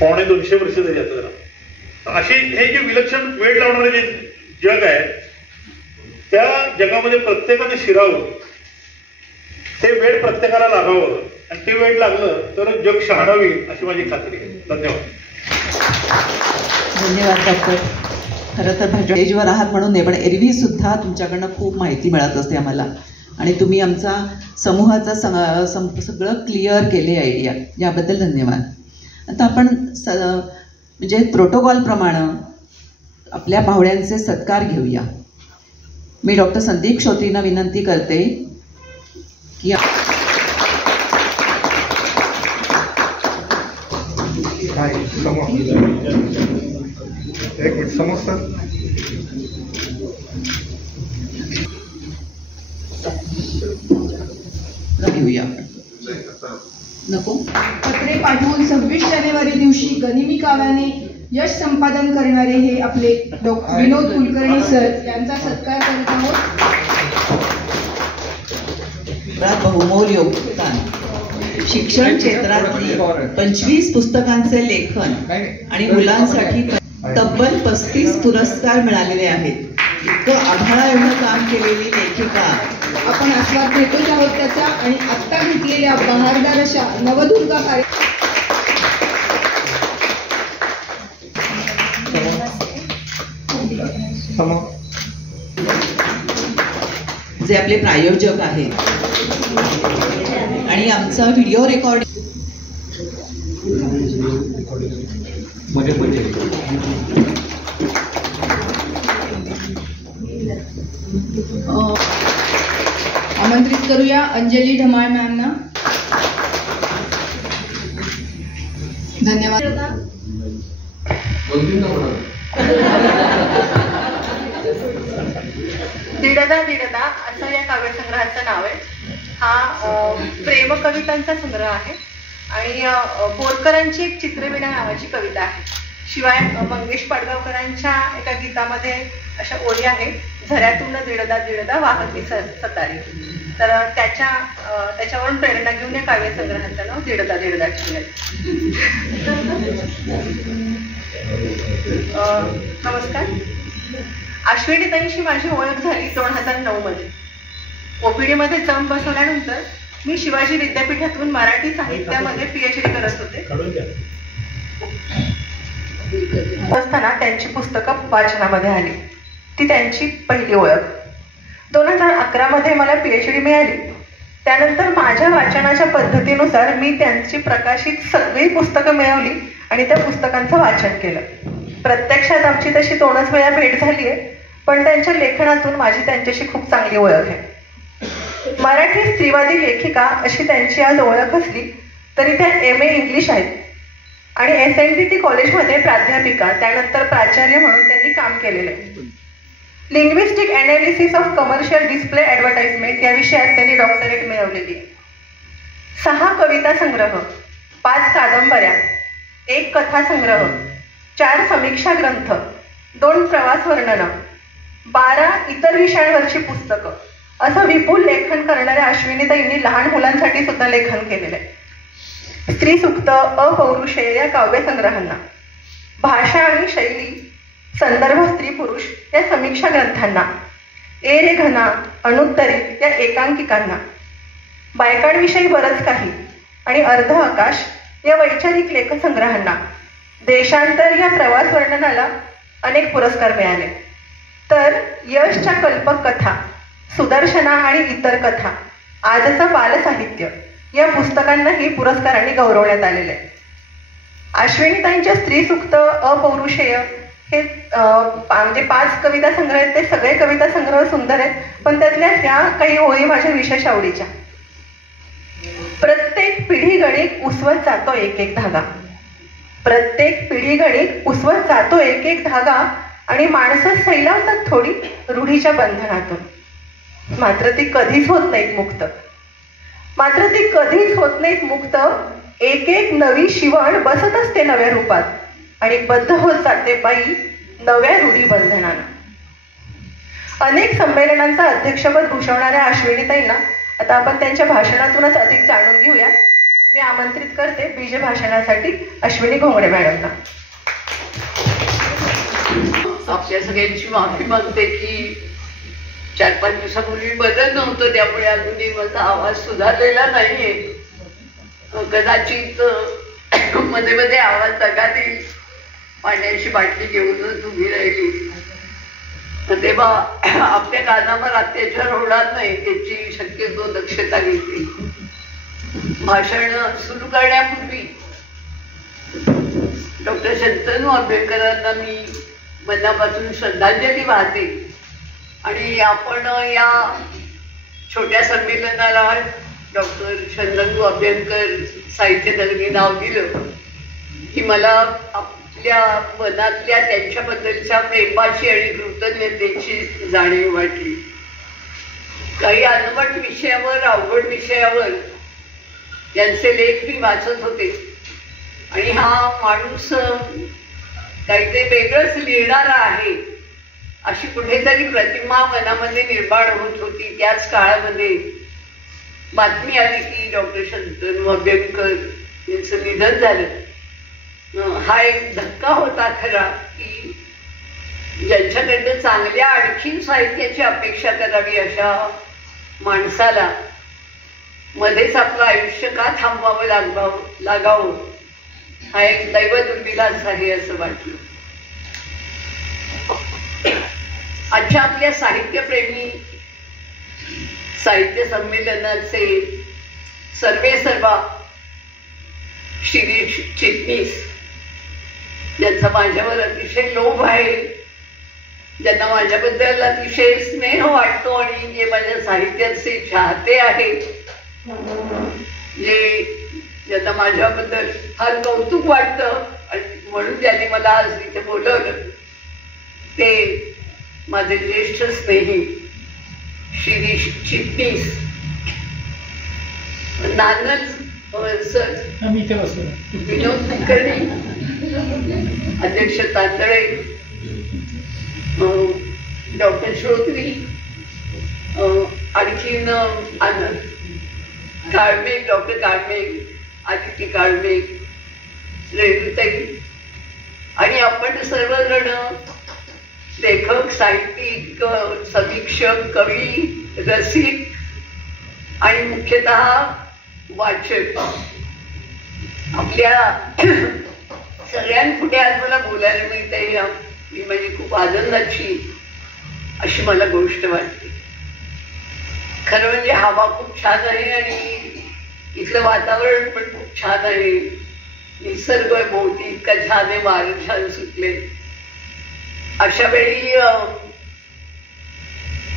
250 वर्ष झाली आता जरा. असे हे जे विलक्षण वेळ लावणारे जे जग आहे त्या जगामध्ये प्रत्येकाने शिरावं, ते वेळ प्रत्येकाला लागावं आणि ते वेळ लागलं तर जग शहाणा होईल अशी माझी खात्री आहे. धन्यवाद. धन्यवाद डॉक्टर. खरं तर स्टेजवर आहात म्हणून नाही, पण एरवी सुद्धा तुमच्याकडनं खूप माहिती मिळत असते आम्हाला आणि तुम्ही आमचा समूहाचा सगळं क्लिअर केले आयडिया, याबद्दल धन्यवाद. आता आपण म्हणजे प्रोटोकॉलप्रमाणे आपल्या पाहुण्यांचे सत्कार घेऊया. मी डॉक्टर संदीप क्षोत्रींना विनंती करते की एक मिनिट समोर घेऊया. नको पत्रे पाठवून 26 जानेवारी दिवशी गनिमी काव्याने यश संपादन करणारे हे आपले विनोद कुलकर्णी सर यांचा सत्कार करत आहोत. बहुमोल योगदान शिक्षण क्षेत्रातली 25 पुस्तकांचे लेखन आणि मुलांसाठी तब्बल 35 पुरस्कार मिळालेले आहेत. इतकं आभाळा एवढं काम केलेली लेखिका आपण आस्वाद घेतोच आहोत त्याचा. आणि आत्ता घेतलेल्या बहारदार अशा नवदुर्गा जे आपले प्रायोजक आहेत आणि आमचा व्हिडिओ रेकॉर्डिंग आमंत्रित करूया अंजली ढमाळ मॅमना. धन्यवाद. दीडदा दीडदा असं या काव्यसंग्रहाचं नाव आहे. हा प्रेमकवितांचा संग्रह आहे आणि बोरकरांची एक चित्रवीणा नावाची कविता आहे. शिवाय मंगेश पाडगावकरांच्या एका गीतामध्ये अशा ओळी आहे, झऱ्यातून दीडदा दीडदा वाहती सतारी. तर त्याच्यावरून प्रेरणा घेऊन या काव्यसंग्रहाचं नाव दीडदा दीडदा ठेवलंय. नमस्कार. अश्विनीताईंशी माझी ओळख झाली 2009 मध्ये. ओपीडी मध्ये जम बसवल्यानंतर मी शिवाजी विद्यापीठातून मराठी साहित्यामध्ये PhD करत होते. असताना त्यांची पुस्तकं वाचनामध्ये आली. ती त्यांची पहिली ओळख. 2011 मध्ये मला PhD मिळाली. त्यानंतर माझ्या वाचनाच्या पद्धतीनुसार मी त्यांची प्रकाशित सगळी पुस्तकं मिळवली आणि त्या पुस्तकांचं वाचन केलं. प्रत्यक्षात आमची तशी 2च वेळा भेट झाली आहे, पण त्यांच्या लेखनातून माझी त्यांच्याशी खूप चांगली ओळख आहे. मराठी स्त्रीवादी लेखिका अशी त्यांची आज ओळख असली तरी त्या MA इंग्लिश आहेत आणि SNDT कॉलेजमध्ये प्राध्यापिका, त्यानंतर प्राचार्य म्हणून त्यांनी काम केलेलं आहे. Linguistic analysis of commercial display advertisement या विषयात त्यांनी डॉक्टरेट मिळवलेली आहे. 6 कविता संग्रह, 5 कादंबऱ्या, 1 कथा संग्रह, 4 समीक्षा ग्रंथ, 2 प्रवास वर्णनं, 12 इतर विषयांवरची पुस्तकं, असं विपुल लेखन करणाऱ्या अश्विनीताईंनी लहान मुलांसाठी सुद्धा लेखन केलेलं आहे. स्त्रीसुक्त, अपौरुषेय या काव्यसंग्रहांना, भाषा आणि शैली, संदर्भ स्त्री पुरुष या समीक्षा ग्रंथांना, ए रे घना, अनुत्तरित या एकांकिकांना, बायकांविषयी बरंच काही आणि अर्ध आकाश या वैचारिक लेखसंग्रहांना, देशांतर या प्रवास वर्णनाला अनेक पुरस्कार मिळाले. तर यशच्या कल्पक कथा, सुदर्शना आणि इतर कथा, आजचं बालसाहित्य या पुस्तकांनाही पुरस्कारांनी गौरवण्यात आलेले आहे. अश्विनीताईंच्या स्त्रीसुक्त, अपौरुषेय हे म्हणजे 5 कविता संग्रह आहेत. ते सगळे कविता संग्रह सुंदर आहेत, पण त्यातल्या ह्या काही ओळी माझ्या विशेष आवडीच्या. प्रत्येक पिढी गणिक उसवत जातो एक एक धागा, प्रत्येक पिढी गणिक उसवत जातो एक एक धागा आणि माणसं सैलावतात थोडी रूढीच्या बंधनातून. मात्र ती कधीच होत नाहीत मुक्त, मात्र ती कधीच होत नाहीत मुक्त. एक एक नवी शिवण बसत असते नव्या रूपात आणि बद्ध होत जाते बाई नव्या रूढी बंधनानं. अनेक संमेलनांचं अध्यक्षपद भूषवणाऱ्या अश्विनीताईंना आता आपण त्यांच्या भाषणातूनच अधिक जाणून घेऊया. मी आमंत्रित करते बीज भाषणासाठी अश्विनी घोंगडे मॅडमना. आपल्या सगळ्यांची माफी मागते की 4-5 दिवसापूर्वी बदल नव्हतं, त्यामुळे अजूनही माझा आवाज सुधारलेला नाहीये. कदाचित मध्ये मध्ये आवाज दगा देईल. पाण्याची बाटली घेऊनच उभी राहिली तेव्हा आपल्या कानावर अत्याचार होणार नाही त्याची शक्यतो दक्षता घेतली. भाषण सुरू करण्यापूर्वी डॉक्टर शंतनू अभ्यंकरांना मी मनापासून श्रद्धांजली वाहते आणि आपण या छोट्या संमेलनाला डॉक्टर शंतनू अभ्यंकर साहित्य नगरी नाव दिलं की मला आपल्या मनातल्या त्यांच्याबद्दलच्या प्रेमाची आणि कृतज्ञतेची जाणीव वाटली. काही अनवट विषयावर, अवघड विषयावर त्यांचे लेख मी वाचत होते आणि हा माणूस काहीतरी वेगळंच लिहिणारा आहे अशी कुठेतरी प्रतिमा मनामध्ये निर्माण होत होती. त्याच काळामध्ये बातमी आली की डॉक्टर शंतनू अभ्यंकर यांचं निधन झालं. हा एक धक्का होता खरा की ज्यांच्याकडनं चांगल्या आणखीन साहित्याची अपेक्षा करावी अशा माणसाला मध्येच आपलं आयुष्य का थांबवावं लागावं हा एक दैव दुर्विलास आहे असं वाटलं. आजच्या आपल्या साहित्यप्रेमी साहित्य संमेलनाचे सर्वेसर्वा शिरीष चिटणीस ज्यांचा माझ्यावर अतिशय लोभ आहे, ज्यांना माझ्याबद्दल अतिशय स्नेह वाटतो आणि जे माझ्या साहित्याचे चाहते आहेत, ज्यांना माझ्याबद्दल फार कौतुक वाटतं आणि म्हणून ज्यांनी मला आज इथे बोलवलं, ते माझे ज्येष्ठ स्नेही शिरीष चिटणीस, नानल सर, विनोद कुलकर्णी, अध्यक्ष तांदळे, डॉक्टर श्रोत्री, आणखीन काळमेघ, डॉक्टर काळमेघ, आदिती काळमेघ, रेणुताई आणि आपण सर्वजण लेखक, साहित्यिक, समीक्षक, कवी, रसिक आणि मुख्यतः वाचक आपल्या सगळ्यांपुढे आज मला बोलायला मिळते ही म्हणजे खूप आनंदाची अशी मला गोष्ट वाटते. खरं म्हणजे हवा खूप छान आहे आणि इथलं वातावरण पण खूप छान आहे. निसर्ग भोवती इतका छान आहे, वारं छान सुटले. अशा वेळी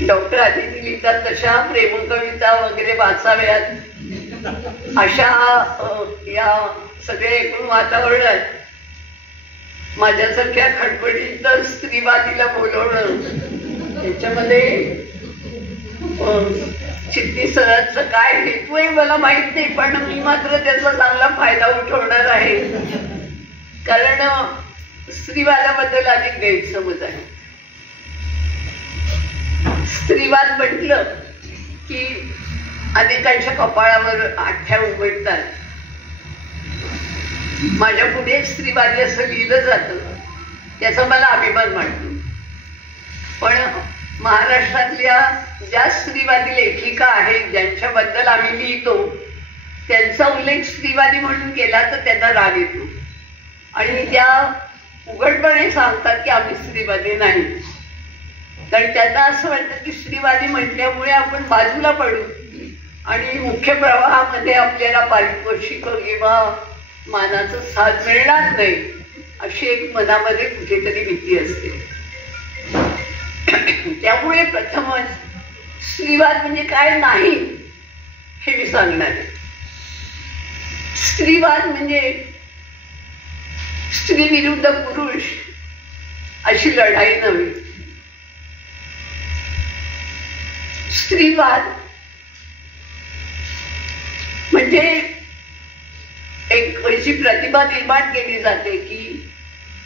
डॉक्टर आदिती लिहितात तशा प्रेमकविता वगैरे वाचाव्यात. अशा या सगळ्या एकूण वातावरणात माझ्यासारख्या खटपटीत स्त्रीवादीला बोलवणं, याच्यामध्ये चिट्टी सरांचं काय हेतू आहे मला माहित नाही, पण मी मात्र त्याचा चांगला फायदा उठवणार आहे. कारण स्त्रीवादाबद्दल अनेक गैरसमज आहे. स्त्रीवाद म्हटलं की अनेकांच्या कपाळावर आठ्या उमटतात. माझ्या पुढे स्त्रीवादी असं लिहिलं जातं, याचा मला अभिमान वाटतो. पण महाराष्ट्रातल्या ज्या स्त्रीवादी लेखिका आहेत ज्यांच्याबद्दल आम्ही लिहितो त्यांचा उल्लेख स्त्रीवादी म्हणून केला तर त्यांना राग येतो आणि त्या उघडपणे सांगतात की आम्ही स्त्रीवादी नाही. कारण त्यांना असं वाटतं की स्त्रीवादी म्हटल्यामुळे आपण बाजूला पडू आणि मुख्य प्रवाहामध्ये आपल्याला पारितोषिक किंवा मानाचं साथ मिळणार नाही, अशी एक मनामध्ये कुठेतरी भीती असते. त्यामुळे प्रथमच स्त्रीवाद म्हणजे काय नाही हे मी सांगणार आहे. स्त्रीवाद म्हणजे स्त्री विरुद्ध पुरुष अशी लढाई नव्हे. स्त्रीवाद म्हणजे एक अशी प्रतिभा निर्माण केली जाते की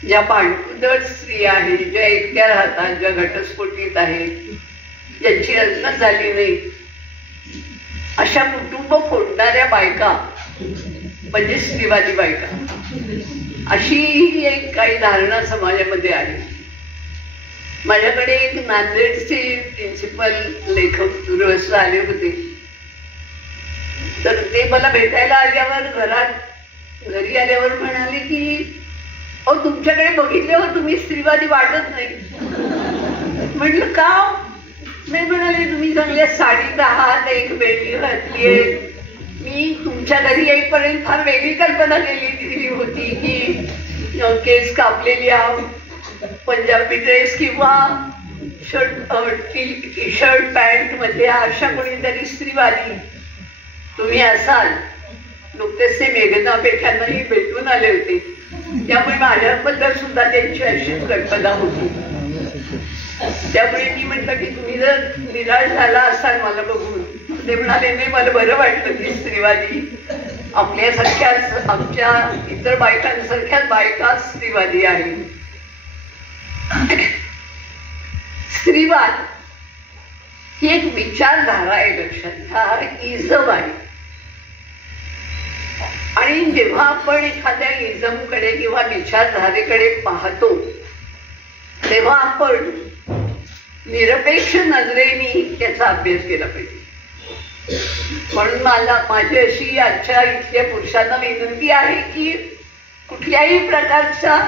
ज्या पाणकुदळ स्त्रिया आहेत, ज्या एकट्या राहतात, ज्या घटस्फोटीत आहेत, ज्यांची रचना झाली नाही, अशा कुटुंब फोडणाऱ्या बायका म्हणजे स्त्रीवादी बायका, अशी एक काही धारणा समाजामध्ये आहे. माझ्याकडे एक नांदेडचे प्रिन्सिपल लेखक दुर्वस्त आले होते. तर ते मला भेटायला आल्यावर घरी आल्यावर म्हणाले की अहो तुमच्याकडे बघितल्यावर तुम्ही स्त्रीवादी वाटत नाही. म्हटलं का? नाही म्हणाले तुम्ही चांगल्या साडीत आहात, एक वेगळी घातलीये. मी तुमच्या घरी येईपर्यंत फार वेगळी कल्पना केली होती की केस कापलेली पंजाबी ड्रेस किंवा टी शर्ट पॅन्ट मध्ये अशा कोणीतरी स्त्रीवादी तुम्ही असाल. नुकतेच ते मेघना पेठांनाही भेटून आले होते, त्यामुळे माझ्याबद्दल सुद्धा त्यांची अशीच कल्पना होती. त्यामुळे मी म्हटलं की तुम्ही जर निराश झाला असाल मला बघून. ते म्हणाले नाही, मला बरं वाटलं की स्त्रीवादी आपल्यासारख्याच आमच्या इतर बायकांसारख्याच बायका स्त्रीवादी आहे. स्त्रीवाद ही एक विचारधारा आहे, लक्षात घ्या, इझम आहे. आणि जेव्हा आपण एखाद्या इझमकडे किंवा विचारधारेकडे पाहतो तेव्हा आपण निरपेक्ष नजरेने त्याचा अभ्यास केला पाहिजे. म्हणून माझी अशी आजच्या इथल्या पुरुषांना विनंती आहे की कुठल्याही प्रकारचा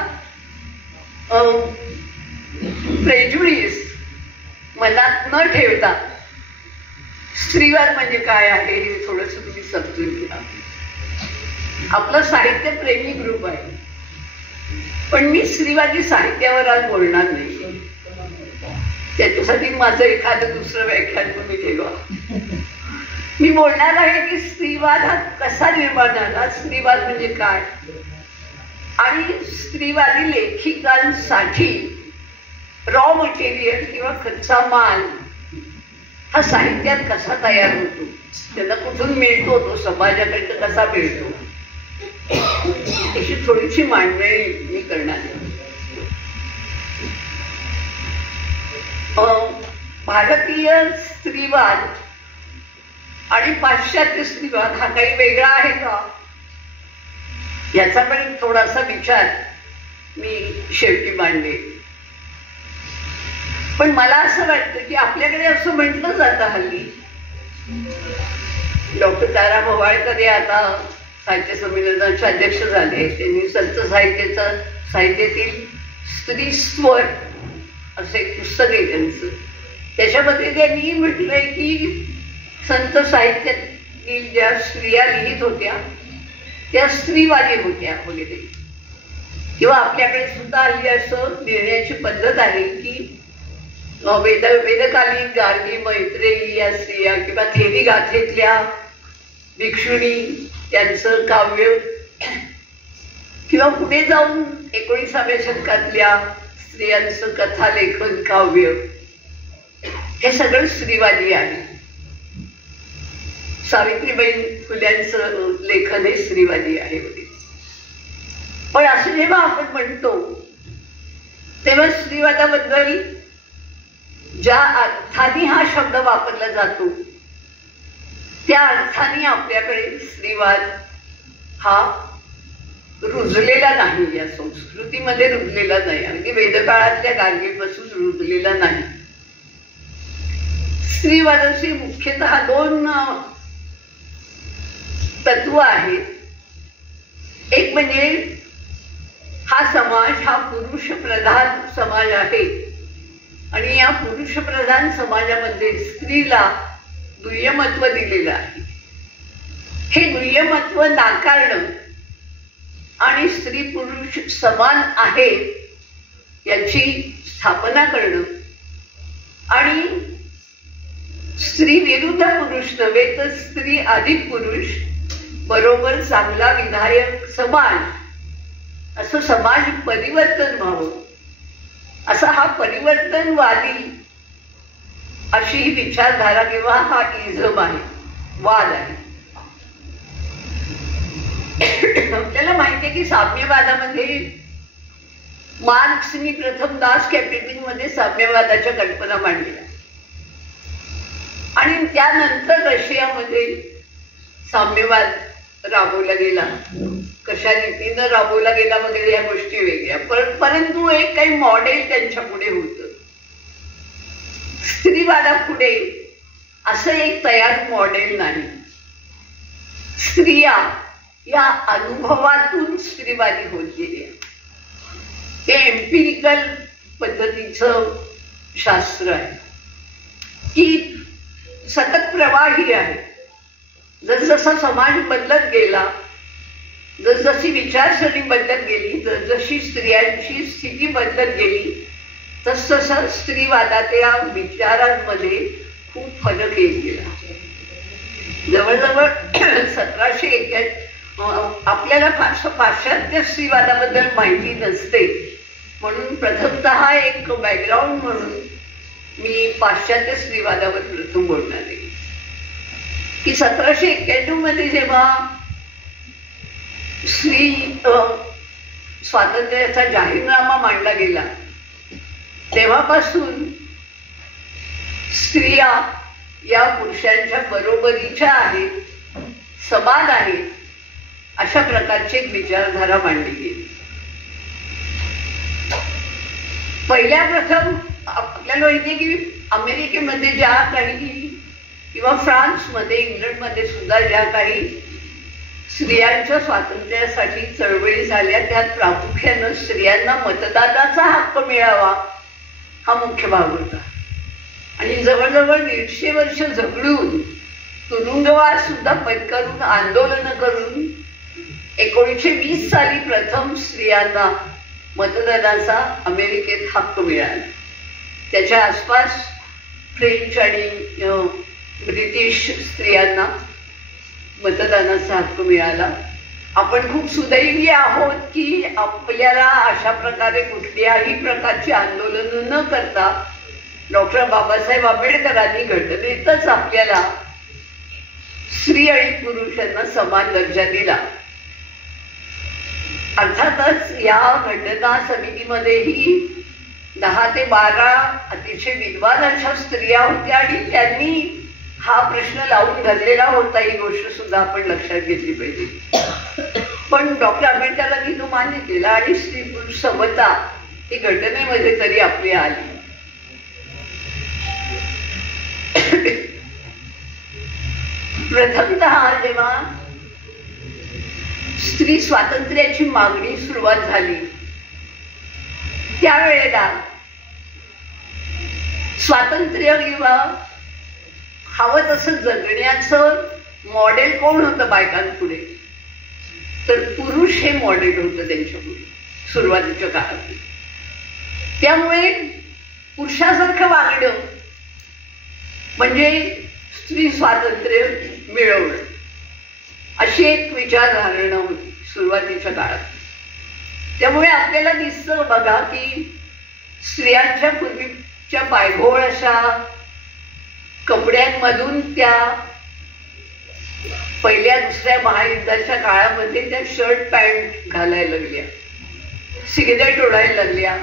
प्रेज्युडिस मनात न ठेवता स्त्रीवाद म्हणजे काय आहे हे थोडस तुम्ही समजून घ्या. आपलं साहित्य प्रेमी ग्रुप आहे, पण मी स्त्रीवादी साहित्यावर आज बोलणार नाही. त्याच्यासाठी माझं एखादं दुसरं व्याख्यान तुम्ही ठेवा. मी बोलणार आहे की स्त्रीवाद हा कसा निर्माण झाला, स्त्रीवाद म्हणजे काय, आणि स्त्रीवादी लेखिकांसाठी रॉ मटेरियल किंवा कच्चा माल हा साहित्यात कसा तयार होतो, त्यांना कुठून मिळतो, तो समाजाकडे कसा मिळतो, त्याची थोडीशी मांडणी मी करणार आहे. भारतीय स्त्रीवाद आणि पाश्चात्य स्त्रीवाद हा काही वेगळा आहे का, याचा पण थोडासा विचार मी शेवटी मांडले. पण मला असं वाटतं की आपल्याकडे असं म्हटलं जातं हल्ली, डॉक्टर तारा भवाळकर आता साहित्य संमेलनाचे अध्यक्ष झाले, त्यांनी संत साहित्यातील स्त्री स्वर असे एक पुस्तक आहे त्यांचं. त्याच्यामध्ये त्यांनी म्हटलंय की संत साहित्यातील ज्या स्त्रिया लिहित होत्या त्या स्त्रीवादी होत्या वगैरे. किंवा आपल्याकडे सुद्धा हल्ली असं लिहिण्याची पद्धत आहे की वेदकालीन गार्गी, मैत्रेयी या स्त्रिया किंवा थेरी गाथेतल्या भिक्षुणी त्यांचं काव्य किंवा पुढे जाऊन 19व्या शतकातल्या स्त्रियांचं कथालेखन काव्य हे सगळं स्त्रीवादी आहे. सावित्रीबाई फुल्यांचं लेखन हे स्त्रीवादी आहे वगैरे. पण असं जेव्हा आपण म्हणतो तेव्हा स्त्रीवादाबद्दल ज्या अर्थाने हा शब्द वापरला जातो त्या अर्थाने आपल्याकडे स्त्रीवाद हा रुजलेला नाही, या संस्कृतीमध्ये रुजलेला नाही, अगदी वेदकाळातल्या गार्गीपासून रुजलेला नाही. स्त्रीवादाचे मुख्यतः 2 तत्व आहेत. एक म्हणजे हा समाज हा पुरुष प्रधान समाज आहे आणि या पुरुष प्रधान समाजामध्ये स्त्रीला दुय्यमत्व दिलेलं आहे. हे दुय्यमत्व नाकारणं आणि स्त्री पुरुष समान आहे याची स्थापना करणं आणि स्त्री विरुद्ध पुरुष नव्हे तर स्त्री अधिक पुरुष बरोबर चांगला विधायक समाज असं समाज परिवर्तन व्हावं, असा हा परिवर्तनवादी अशी ही विचारधारा किंवा हा इझम आहे, वाद आहे. आपल्याला माहितीये की साम्यवादामध्ये मार्क्सनी प्रथम दास कॅपिटल मध्ये साम्यवादाच्या कल्पना मांडल्या आणि त्यानंतर रशियामध्ये साम्यवाद राबवला गेला. कशा रीतीनं राबवला गेला वगैरे या गोष्टी वेगळ्या, परंतु एक काही मॉडेल त्यांच्या पुढे होतं. स्त्रीवादापुढे असं एक तयार मॉडेल नाही. स्त्रिया या अनुभवातून स्त्रीवादी होत गेल्या. हे एम्पिरिकल पद्धतीचं शास्त्र आहे की सतत प्रवाही आहे. जसजसा समाज बदलत गेला, जसजशी विचारसरणी बदलत गेली, जसजशी स्त्रियांची स्थिती बदलत गेली, तसतसा स्त्रीवादाच्या विचारांमध्ये खूप फरक येत गेला. जवळजवळ 1781 आपल्याला फारसं पाश्चात्य स्त्रीवादाबद्दल माहिती नसते म्हणून प्रथमतः एक बॅकग्राऊंड म्हणून मी पाश्चात्य स्त्रीवादावर प्रथम बोलणार आहे की 1791 मध्ये जेव्हा स्त्री स्वातंत्र्याचा जाहीरनामा मांडला गेला तेव्हापासून स्त्रिया या पुरुषांच्या बरोबरीच्या आहेत, समान आहेत, अशा प्रकारची एक विचारधारा मांडली गेली. पहिल्या प्रथम आपल्याला माहिती आहे की अमेरिकेमध्ये ज्या काही किंवा फ्रान्समध्ये, इंग्लंडमध्ये सुद्धा ज्या काही स्त्रियांच्या स्वातंत्र्यासाठी चळवळी झाल्या त्यात प्रामुख्यानं स्त्रियांना मतदानाचा हक्क मिळावा हा मुख्य भाग होता. आणि जवळजवळ 150 वर्ष झगडून तुरुंगवास सुद्धा पत्करून आंदोलन करून 1920 साली प्रथम स्त्रियांना मतदानाचा अमेरिकेत हक्क मिळाला. त्याच्या आसपास फ्रेंच आणि ब्रिटिश स्त्रियांना मतदानाचा हक्क मिळाला. आपण खूप सुदैवी आहोत की आपल्याला अशा प्रकारे कुठल्याही प्रकारची आंदोलनं न न करता डॉक्टर बाबासाहेब आंबेडकरांनी घटनेतच आपल्याला स्त्री आणि पुरुषांना समान दर्जा दिला. अर्थातच या घटना समितीमध्येही 10 ते 12 अतिशय विद्वान अशा स्त्रिया होत्या आणि त्यांनी हा प्रश्न लावून धरलेला होता. ही गोष्ट सुद्धा आपण लक्षात घेतली पाहिजे. पण डॉक्टर आंबेडकरांनी तो मान्य केला आणि स्त्री पुरुष समता ही घटनेमध्ये तरी आपली आली. प्रथमतः जेव्हा स्त्री स्वातंत्र्याची मागणी सुरुवात झाली त्यावेळेला स्वातंत्र्य किंवा हवं तसं जगण्याचं मॉडेल कोण होतं बायकांपुढे, तर पुरुष हे मॉडेल होतं त्यांच्यापुढे सुरुवातीच्या काळात. त्यामुळे पुरुषासारखं वागणं म्हणजे स्त्री स्वातंत्र्य मिळवणं अशी एक विचारधारणा होती सुरुवातीच्या काळात. त्यामुळे आपल्याला दिसतं बघा की स्त्रियांच्या पूर्वीच्या पायघोळ अशा कपड्यांमधून त्या पहिल्या दुसऱ्या महायुद्धाच्या काळामध्ये त्या शर्ट पॅन्ट घालायला लागल्या, सिगरेट ओढायला लागल्या,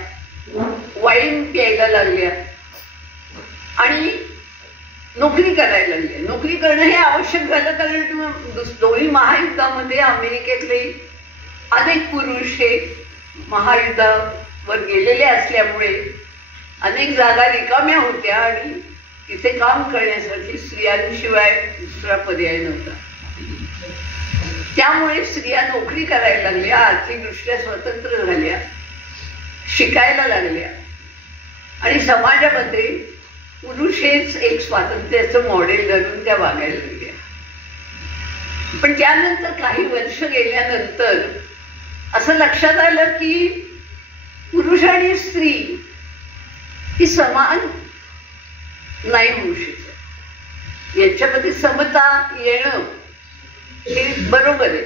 वाईन प्यायला लागल्या आणि नोकरी करायला लागली. नोकरी करणं हे आवश्यक झालं कारण दोन्ही महायुद्धामध्ये अमेरिकेतले अनेक पुरुष हे महायुद्धावर गेलेले असल्यामुळे अनेक जागा रिकाम्या होत्या आणि तिथे काम करण्यासाठी स्त्रियांशिवाय दुसरा पर्याय नव्हता. त्यामुळे स्त्रिया नोकरी करायला लागल्या, आर्थिकदृष्ट्या स्वतंत्र झाल्या, शिकायला लागल्या आणि समाजामध्ये पुरुष हेच एक स्वातंत्र्याचं मॉडेल धरून त्या वागायला लागल्या. पण त्यानंतर काही वर्ष गेल्यानंतर असं लक्षात आलं की पुरुष आणि स्त्री ही समान नाही होऊ शकत. याच्यामध्ये समता येणं हे बरोबर आहे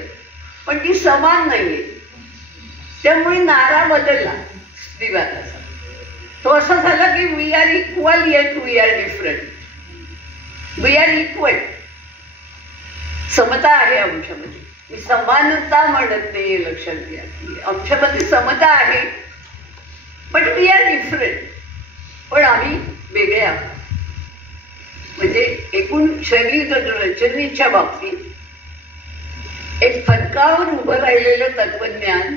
पण ती समान नाहीये. त्यामुळे नारा बदलला स्त्रीवादाचा. तो असा झाला की we are equal yet we are different. We are equal, समता आहे आमच्यामध्ये. मी समानता म्हणत नाही, लक्षात घ्या. आमच्यामध्ये समता आहे पण वी आर डिफरंट, पण आम्ही वेगळे आहोत. म्हणजे एकूण शरीर रचनेच्या बाबतीत एक फरकावर उभं राहिलेलं तत्वज्ञान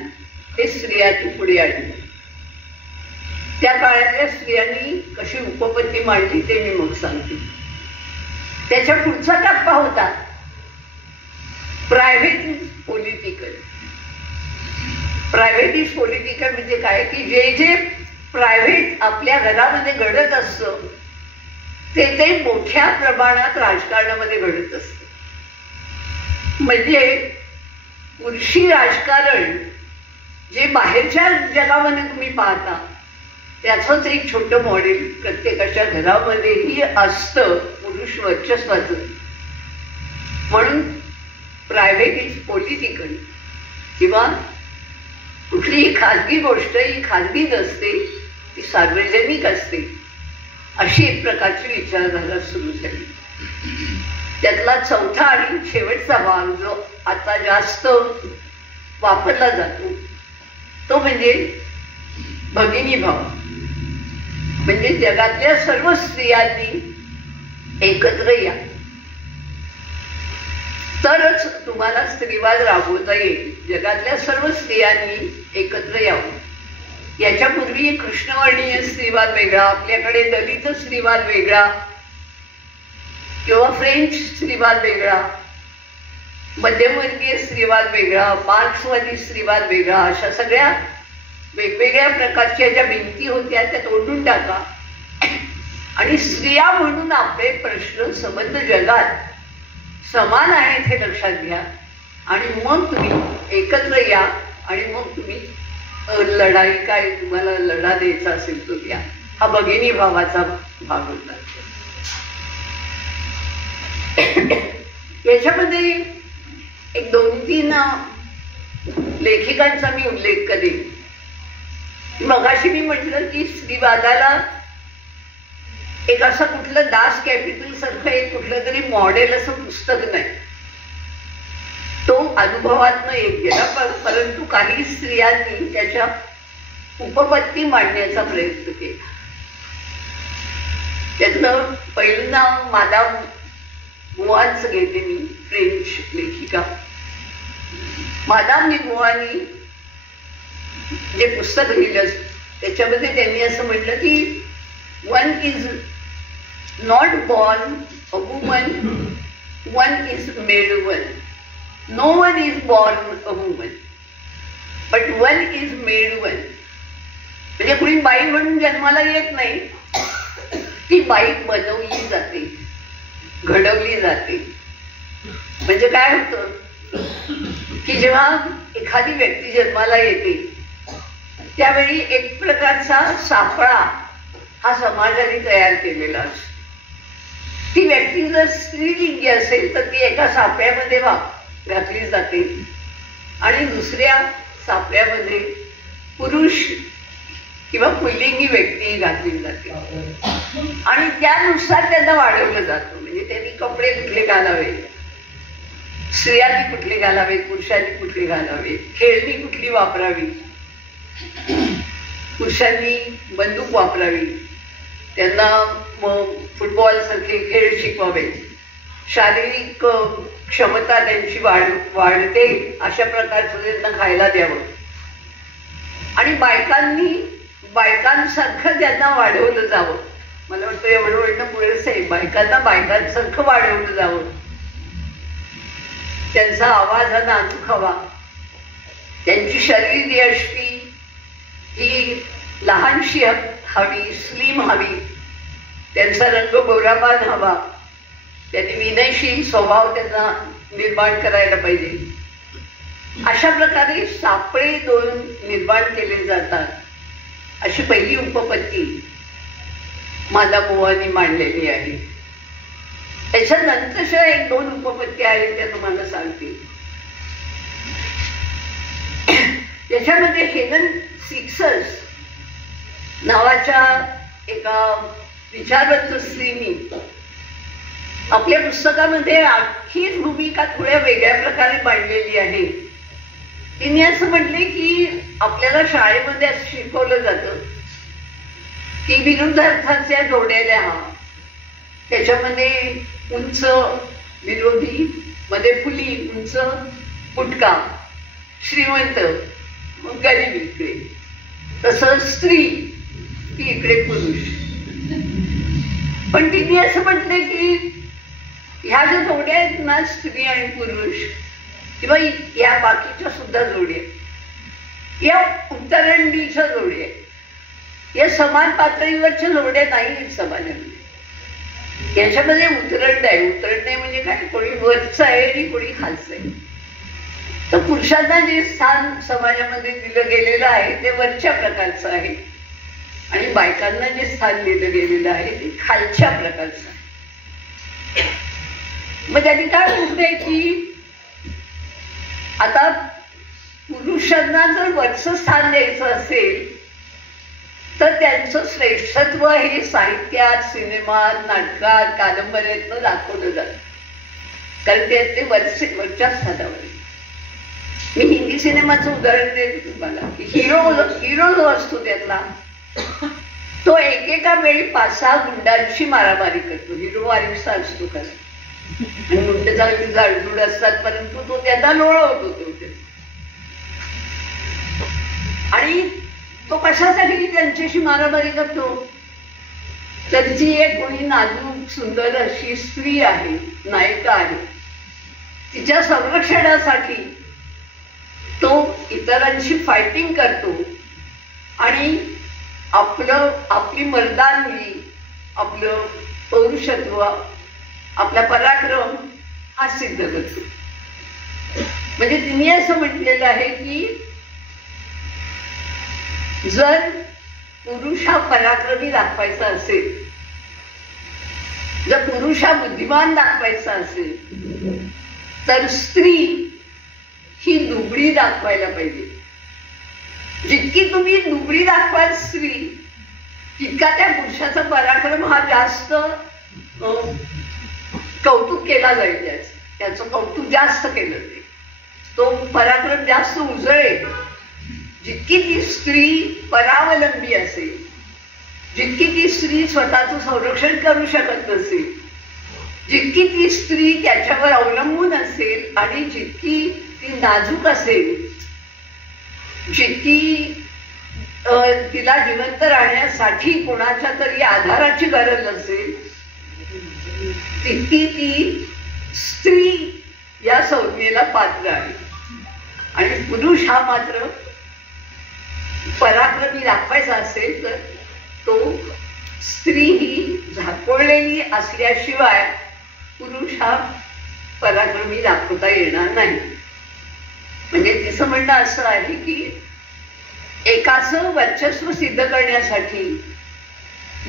हे स्त्रियांनी पुढे आणलं. त्या काळातल्या स्त्रियांनी कशी उपपत्ती मांडली ते मी मग सांगते. त्याच्या पुढचा टप्पा होता private is political. Private is political म्हणजे काय की जे जे प्रायव्हेट आपल्या घरामध्ये घडत असतं ते ते मोठ्या प्रमाणात राजकारणामध्ये घडत असतं. म्हणजे पुरुषी राजकारण जे बाहेरच्या जगामध्ये तुम्ही पाहता त्याचंच एक छोटं मॉडेल प्रत्येकाच्या घरामध्येही असतं पुरुष वर्चस्वाचं. म्हणून प्रायव्हेट इज पॉलिटिकल किंवा कुठलीही खाजगी गोष्ट ही खाजगी नसते, ती सार्वजनिक असते, अशी एक प्रकारची विचारधारा सुरू झाली. त्यातला चौथा आणि शेवटचा भाग जो आता जास्त वापरला जातो तो म्हणजे भगिनी भाव. म्हणजे जगातल्या सर्व स्त्रियांनी एकत्र या तरच तुम्हाला स्त्रीवाद राबवता येईल. जगातल्या सर्व स्त्रियांनी एकत्र यावं. याच्यापूर्वी कृष्णवर्णीय स्त्रीवाद वेगळा, आपल्याकडे दलित स्त्रीवाद वेगळा किंवा फ्रेंच स्त्रीवाद वेगळा, मध्यमवर्गीय स्त्रीवाद वेगळा, मार्क्सवादी स्त्रीवाद वेगळा, अशा सगळ्या वेगवेगळ्या प्रकारच्या ज्या भिंती होत्या त्या तोडून टाका आणि स्त्रिया म्हणून आपले प्रश्न संबंध जगात समान आहेत हे लक्षात घ्या आणि मग तुम्ही एकत्र या आणि मग तुम्ही लढाई काय तुम्हाला लढा द्यायचा असेल तो द्या. हा भगिनी भावाचा भाग होता. याच्यामध्ये एक 2-3 लेखिकांचा मी उल्लेख करेन. मगाशी मी म्हटलं की स्त्रीवादाला एक असं कुठलं दास कॅपिटल सारखं एक कुठलं तरी मॉडेल असं पुस्तक नाही, तो अनुभवातनं येत गेला. परंतु काही स्त्रियांनी त्याच्या उपपत्ती मांडण्याचा प्रयत्न केला. त्यातलं पहिलं नाव मादाम बुवांचं घेते मी, फ्रेंच लेखिका. मादाम बुवांनी जे पुस्तक लिहिलं त्याच्यामध्ये त्यांनी असं म्हटलं की one is not born a woman, one is made one. No one is born a woman but one is made one. म्हणजे कुणी बाई म्हणून जन्माला येत नाही, ती बाई बनवली जाते, घडवली जाते. म्हणजे काय होतं की जेव्हा एखादी व्यक्ती जन्माला येते त्यावेळी एक प्रकारचा सापळा हा समाजाने तयार केलेला असतो. ती व्यक्ती जर स्त्रीलिंगी असेल तर ती एका सापळ्यामध्ये घातली जाते आणि दुसऱ्या सापळ्यामध्ये पुरुष किंवा पुल्लिंगी व्यक्ती घातली जाते आणि त्यानुसार त्यांना वाढवलं जातं. म्हणजे त्यांनी कपडे कुठले घालावे, स्त्रियांनी कुठले घालावे, पुरुषांनी कुठले घालावे, खेळणी कुठली वापरावी, पुरुषांनी बंदूक वापरावी, त्यांना फुटबॉल सारखे खेळ शिकवावे, शारीरिक क्षमता त्यांची वाढते अशा प्रकारचं त्यांना खायला द्यावं आणि बायकांसारखं त्यांना वाढवलं जावं. मला वाटतं एवढं म्हणणं पुरेसं आहे. बायकांना बायकांसारखं वाढवलं जावं, त्यांचा आवाज हा नाजूक हवा, त्यांची शरीर यष्टी ही लहानशी हवी, स्लिम हवी, त्यांचा रंग गोरापान हवा, त्यांनी विनयशील स्वभाव त्यांना निर्माण करायला पाहिजे. अशा प्रकारे सापळे दोन निर्माण केले जातात. अशी पहिली उपपत्ती मादाम बुवांनी मांडलेली आहे. त्याच्यानंतरच्या एक दोन उपपत्ती आहेत त्या तुम्हाला सांगते. त्याच्यामध्ये हेलन सिक्सर्स नावाच्या एका विचारवंत स्त्रीनी आपल्या पुस्तकामध्ये आणखीच भूमिका थोड्या वेगळ्या प्रकारे मांडलेली आहे. तिने असं म्हटले की आपल्याला शाळेमध्ये असं शिकवलं जातं की विरुद्धार्थाच्या जोड्या लिहा, त्याच्यामध्ये उंच विरोधी, मध्ये फुली, उंच पुटका, श्रीमंत, मग गरीब इकडे, तसं स्त्री की इकडे पुरुष. पण तिने असं म्हटले की ह्या ज्या जोड्या आहेत ना, स्त्री आणि पुरुष किंवा या बाकीच्या सुद्धा जोड्या, या उतरंडीच्या जोड्या, या समान पातळीवरच्या जोड्या नाही समाजामध्ये. याच्यामध्ये उतरंड आहे. उतरंड आहे म्हणजे काय, कोणी वरचं आहे आणि कोणी खालचं आहे. तर पुरुषांना जे स्थान समाजामध्ये दिलं गेलेलं आहे ते वरच्या प्रकारचं आहे आणि बायकांना जे स्थान दिलं गेलेलं आहे ते खालच्या प्रकारचं आहे. मग त्यांनी काय म्हटलंय की आता पुरुषांना जर वरचं स्थान द्यायचं असेल तर त्यांचं श्रेष्ठत्व हे साहित्यात, सिनेमात, नाटकात, कादंबऱ्यातनं दाखवलं जातं, कारण ते वरच्या स्थानावर. मी हिंदी सिनेमाचं उदाहरण देते तुम्हाला की हिरो जो असतो त्यातला तो एकेका वेळी 5-6 गुंडांशी मारामारी करतो. हिरो वारीचा असतो खरं आणि गुंड चांगली जाडजूड असतात, परंतु तो त्यांना लोळवतो तेवढे. आणि तो कशासाठी त्यांच्याशी मारामारी करतो, त्यांची एक कोणी नाजूक सुंदर अशी स्त्री आहे, नायिका आहे, तिच्या संरक्षणासाठी तो इतरांशी फायटिंग करतो आणि आपली मर्दानगी, आपलं पौरुषत्व, आपला पराक्रम हा सिद्ध करतो. म्हणजे तिने असं म्हटलेलं आहे की जर पुरुष हा पराक्रमी दाखवायचा असेल, जर पुरुष हा बुद्धिमान दाखवायचा असेल तर स्त्री ही दुबळी दाखवायला पाहिजे. जितकी तुम्ही दुबळी दाखवाल स्त्री, तितका त्या पुरुषाचा पराक्रम हा जास्त कौतुक केला जाईल. त्याचं कौतुक जास्त केलं जाईल, तो पराक्रम जास्त उजळेल. जितकी ती स्त्री परावलंबी असेल, जितकी ती स्त्री स्वतःचं संरक्षण करू शकत नसेल, जितकी ती स्त्री त्याच्यावर अवलंबून असेल आणि जितकी ती नाजूक असेल, जितकी तिला जिवंत राहण्यासाठी कोणाच्या तरी आधाराची गरज असेल, तितकी ती स्त्री या संज्ञेला पात्र आहे. आणि पुरुष हा मात्र पराक्रमी दाखवायचा असेल तर तो स्त्री ही झाकोळलेली असल्याशिवाय पुरुष हा पराक्रमी दाखवता येणार नाही. म्हणजे तिचं म्हणणं असं आहे की एकाचं वर्चस्व सिद्ध करण्यासाठी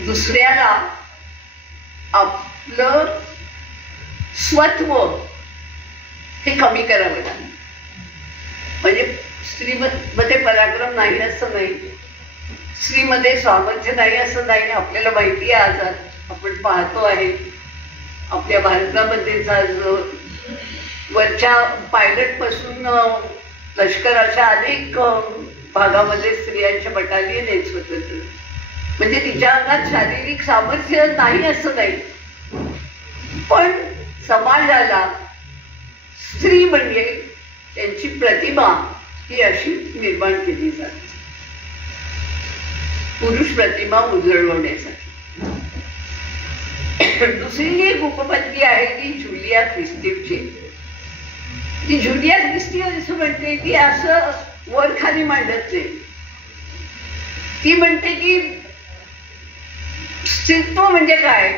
दुसऱ्याला आपलं स्वत्व हे कमी करावं लागेल. म्हणजे स्त्रीमध्ये पराक्रम नाही असं नाही, स्त्रीमध्ये सामर्थ्य नाही असं नाही. आपल्याला माहिती आहे, आज आपण पाहतो आहे आपल्या भारतामध्येचा जो वरच्या पायलट पासून लष्कराच्या अनेक भागामध्ये स्त्रियांच्या बटालियन आहेत स्वतंत्र. म्हणजे तिच्या अंगात शारीरिक सामर्थ्य नाही असं नाही, पण समाजाला स्त्री म्हणजे त्यांची प्रतिमा ही अशी निर्माण केली जाते पुरुष प्रतिमा उजळवण्यासाठी. दुसरी एक उपपत्ती आहे ती जुलिया ख्रिस्तीची. ती जुलिया ख्रिस्ती असं म्हणते की असं वर खाली मांडत नाही. ती म्हणते की स्त्रीत्व म्हणजे काय,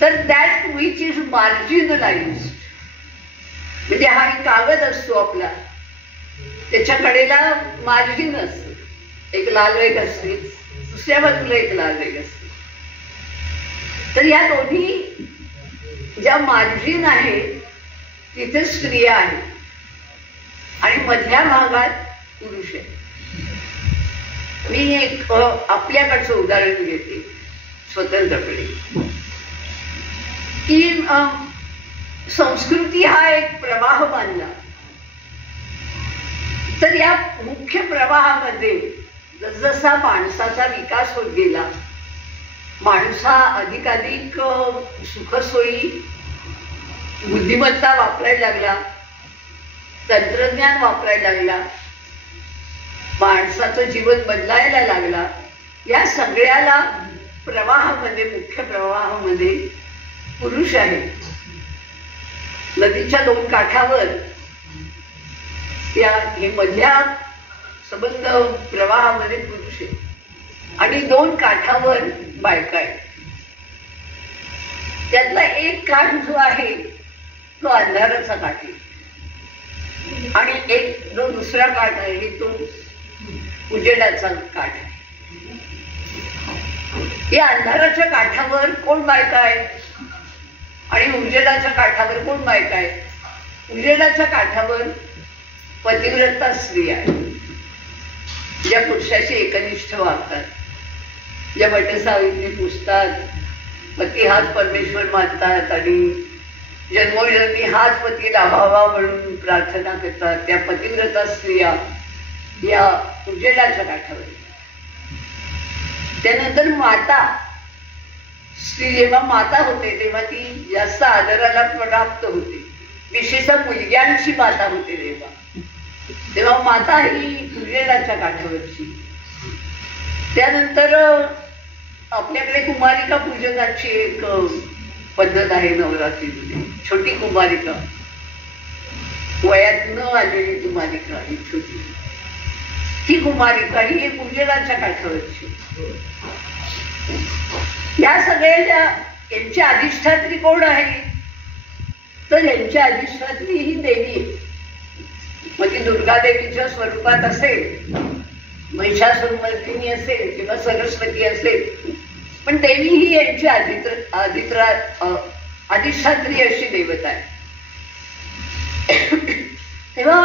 तर दॅट विच इज मार्जिनलाइज्ड. म्हणजे हा एक कागद असतो आपला, त्याच्या कडेला मार्जिन असतं, एक लाल रेघ असते, दुसऱ्या बाजूला एक लाल रेघ असते. तर या दोन्ही ज्या मार्जिन आहेत तिथे स्त्रिया आहेत आणि मधल्या भागात पुरुष आहेत. मी एक आपल्याकडचं उदाहरण घेते स्वतंत्रपणे की संस्कृती हा एक प्रवाह मानला तर या मुख्य प्रवाहामध्ये जसजसा माणसाचा विकास होत गेला, माणसा अधिकाधिक सुखसोयी बुद्धिमत्ता वापरायला लागला, तंत्रज्ञान वापरायला लागला, माणसाचं जीवन बदलायला लागला. या सगळ्याला प्रवाहामध्ये मुख्य प्रवाहामध्ये पुरुष आहे. नदीच्या दोन काठावर या हे मधल्या संबंध प्रवाहामध्ये पुरुष आहे आणि दोन काठावर बायका आहेत. त्यातला एक काठ जो आहे तो अंधाराचा काठ आहे आणि एक जो दुसरा काठ आहे तो उजेडाचा काठ आहे. या अंधाराच्या काठावर कोण बायका आहेत आणि उजेडाच्या काठावर कोण बायका आहेत. उजेडाच्या काठावर पतिव्रता स्त्री आहे, ज्या पुरुषाशी एकनिष्ठ वागतात, ज्या वटसावित्री पुजतात, पती हाच परमेश्वर मानतात आणि जन्मोजन्मी हाच पती लाभावा म्हणून प्रार्थना करतात. त्या पतिव्रता स्त्रिया या उजेडाच्या काठावर. त्यानंतर माता स्त्री जेव्हा माता होते तेव्हा ती जास्त आदराला प्राप्त होते, विशेषतः मुलग्यांची माता होते तेव्हा माता ही उजेडाच्या काठावरची. त्यानंतर आपल्याकडे कुमारिका पूजनाची एक पद्धत आहे नवरात्रीमध्ये. छोटी कुमारिका, वयात न आलेली कुमारिका ही छोटी, ही कुमारिका ही एक उजेडाच्या काठावरची. या सगळ्या यांची अधिष्ठात्री कोण आहे तर यांची अधिष्ठात्री ही देवी आहे. मग ती दुर्गा देवीच्या स्वरूपात असेल, महिषासुरमर्दिनी असेल किंवा सरस्वती असेल, पण देवी ही यांची अधिष्ठात्री अशी देवता आहे. तेव्हा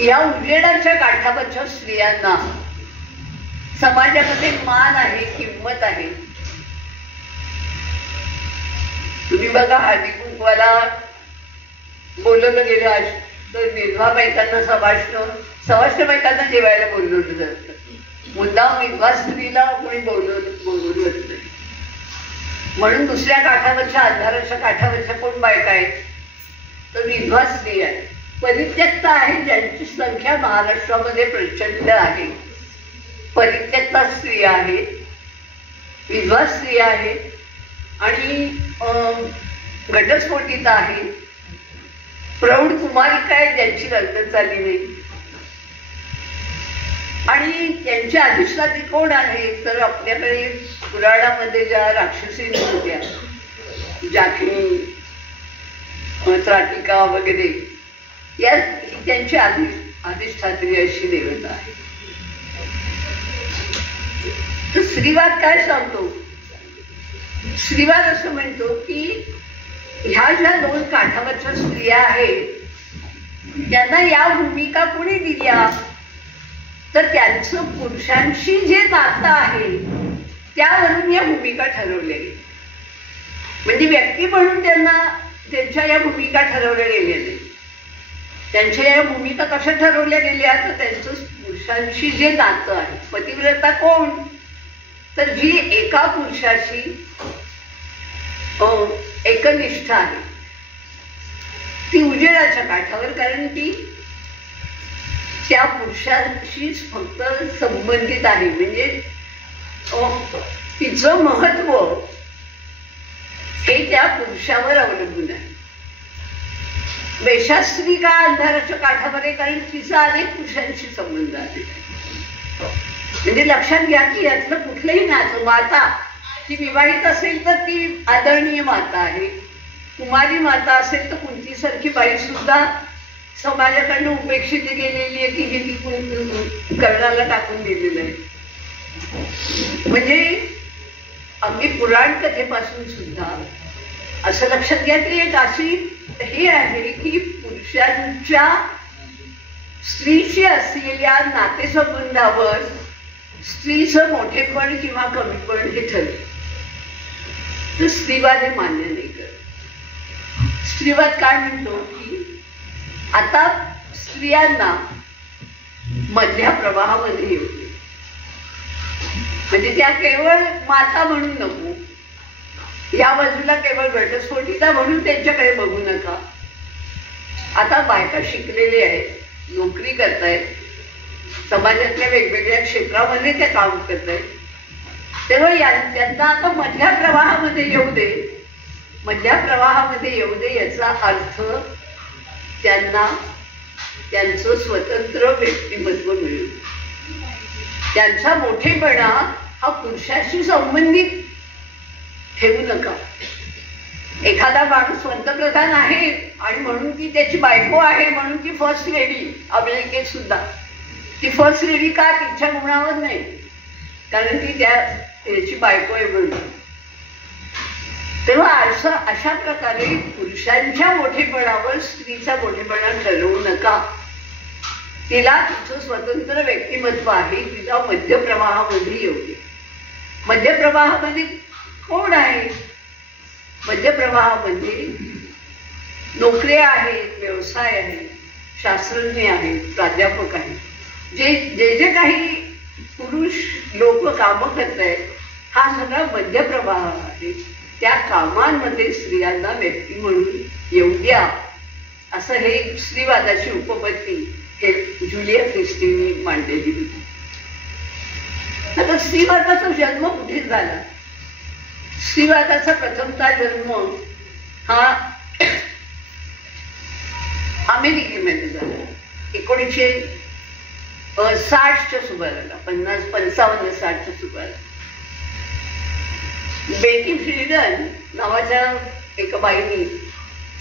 या उजेडाच्या काठावरच्या स्त्रियांना समाजामध्ये मान आहे, किंमत आहे. तुम्ही बघा, हळदी कुंकवाला बोलवलं गेलं तर विधवा बायकांना सवाष्ण बायकांना जेवायला बोलवलं जातं. मुद्दाम विधवा स्त्रीला कोणी बोलवत नाही. म्हणून दुसऱ्या काठावरच्या, अंधाराच्या काठावरच्या कोण बायका आहेत तर विधवा स्त्री आहे, परित्यक्ता आहे, ज्यांची संख्या महाराष्ट्रामध्ये प्रचंड आहे. परित्यक्ता स्त्री आहे, विधवा स्त्री आहे आणि घटस्फोटित आहे, प्रौढ कुमारिका आहे ज्यांची लग्न झाली नाही. आणि त्यांची अधिष्ठाती कोण आहे तर आपल्याकडे पुराणामध्ये ज्या राक्षसी होत्या, जाखिनी, त्राटिका वगैरे, या ही त्यांची अधिष्ठात्री अशी देवता आहे. तर स्त्रीवाद काय सांगतो? स्त्रीवाद असं म्हणतो की ह्या ज्या दोन काठावरच्या स्त्रिया आहेत त्यांना या भूमिका कुणी दिल्या तर त्यांचं पुरुषांशी जे नातं आहे त्यावरून या भूमिका ठरवल्या गेल्या. म्हणजे व्यक्ती म्हणून त्यांना त्यांच्या या भूमिका ठरवल्या गेल्या नाही. त्यांच्या या भूमिका कशा ठरवल्या गेल्या तर त्यांचं पुरुषांशी जे नातं आहे. पतिव्रता कोण तर जी एका पुरुषाशी एकनिष्ठ आहे, ती उजेडाच्या काठावर, कारण ती त्या पुरुषांशीच फक्त संबंधित आहे. म्हणजे तिचं महत्व हे त्या पुरुषावर अवलंबून आहे. वेश्यास्त्री का अंधाराच्या काठावर आहे कारण तिचा अनेक पुरुषांशी संबंध आहे. म्हणजे लक्षात घ्या की यातलं कुठलंही नातं, माता ती विवाहित असेल तर ती आदरणीय माता आहे, कुमारी माता असेल तर कुंतीसारखी बाई सुद्धा समाजाकडनं उपेक्षित गेलेली आहे की हे ती कर्णाला टाकून दिलेलं आहे. म्हणजे अगदी पुराण कथेपासून सुद्धा असं लक्षात घ्या की एक अशी हे आहे की पुरुषांच्या स्त्रीशी असलेल्या नातेसंबंधावर स्त्रीचं मोठेपण किंवा कमीपण हे ठरतं. तर स्त्रीवाद हे मान्य नाही करत. स्त्रीवाद काय म्हणतो की आता स्त्रियांना मधल्या प्रवाहामध्ये येऊ दे. म्हणजे त्या केवळ माता म्हणून नको, या बाजूला केवळ घटस्फोटिता म्हणून त्यांच्याकडे बघू नका. आता बायका शिकलेल्या आहेत, नोकरी करतायत, समाजातल्या वेगवेगळ्या क्षेत्रामध्ये त्या काम करतायत, तेव्हा त्यांना आता मधल्या प्रवाहामध्ये येऊ दे. मधल्या प्रवाहामध्ये येऊ दे याचा अर्थ त्यांना त्यांचं स्वतंत्र व्यक्तिमत्व मिळेल. त्यांचा मोठेपणा हा पुरुषाशी संबंधित ठेवू नका. एखादा माणूस पंतप्रधान आहे आणि म्हणून ती त्याची बायको आहे म्हणून ती फर्स्ट लेडी, अमेरिकेत सुद्धा ती फर्स्ट लेडी का तिच्या गुणावर नाही, कारण ती त्याची बायको आहे म्हणून. तेव्हा अशा प्रकारे पुरुषांच्या मोठेपणावर स्त्रीचा मोठेपणा ठरवू नका. तिला तिचं स्वतंत्र व्यक्तिमत्व आहे, तिला मध्य प्रवाहामध्ये येऊ दे. मध्य प्रवाहामध्ये कोण आहे? मध्य प्रवाहामध्ये नोकऱ्या आहेत, व्यवसाय आहे, शास्त्रज्ञ आहेत, प्राध्यापक आहेत, जे काही पुरुष लोक कामं करत आहेत, हा सगळा मध्य प्रवाह आहे. त्या कामांमध्ये स्त्रियांना व्यक्ती म्हणून येऊ द्या, असं हे स्त्रीवादाची उपपत्ती हे जुलिया ख्रिस्टींनी मांडलेली होती. आता स्त्रीवादाचा जन्म कुठे झाला? स्त्रीवादाचा प्रथमता जन्म हा अमेरिकेमध्ये झाला 1960च्या सुमाराला, 55-60च्या सुमाराला. बेटी फ्रीडन नावाच्या एका बाईनी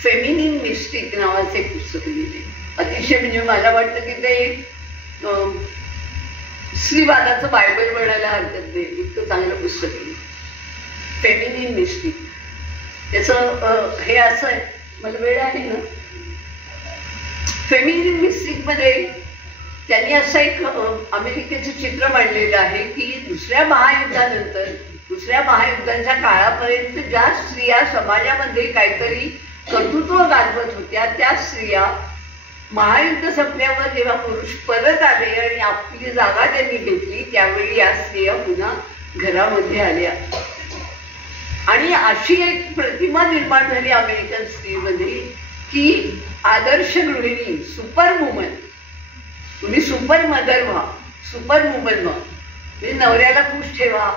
फेमिनिन मिस्टिक नावाचं एक पुस्तक लिहिले. अतिशय म्हणजे मला वाटतं की ते स्त्रीवादाचं बायबल म्हणायला हरकत नाही, इतकं चांगलं पुस्तक आहे फेमिनिन मिस्टिक. त्याचं हे असं आहे, मला वेळ आहे ना, फेमिनिन मिस्टिक मध्ये त्यांनी असं एक अमेरिकेचं चित्र मांडलेलं आहे की दुसऱ्या महायुद्धानंतर, दुसऱ्या महायुद्धाच्या काळापर्यंत ज्या स्त्रिया समाजामध्ये काहीतरी कर्तृत्व गाजवत होत्या, त्या स्त्रिया महायुद्ध संपल्यावर जेव्हा पुरुष परत आले आणि आपली जागा त्यांनी घेतली, त्यावेळी या स्त्रिया पुन्हा घरामध्ये आल्या. आणि अशी एक प्रतिमा निर्माण झाली अमेरिकन स्त्रीमध्ये की आदर्श गृहिणी, सुपर वुमन. तुम्ही सुपर मदर व्हा, सुपर वुमन व्हा. म्हणजे नवऱ्याला खुश ठेवा,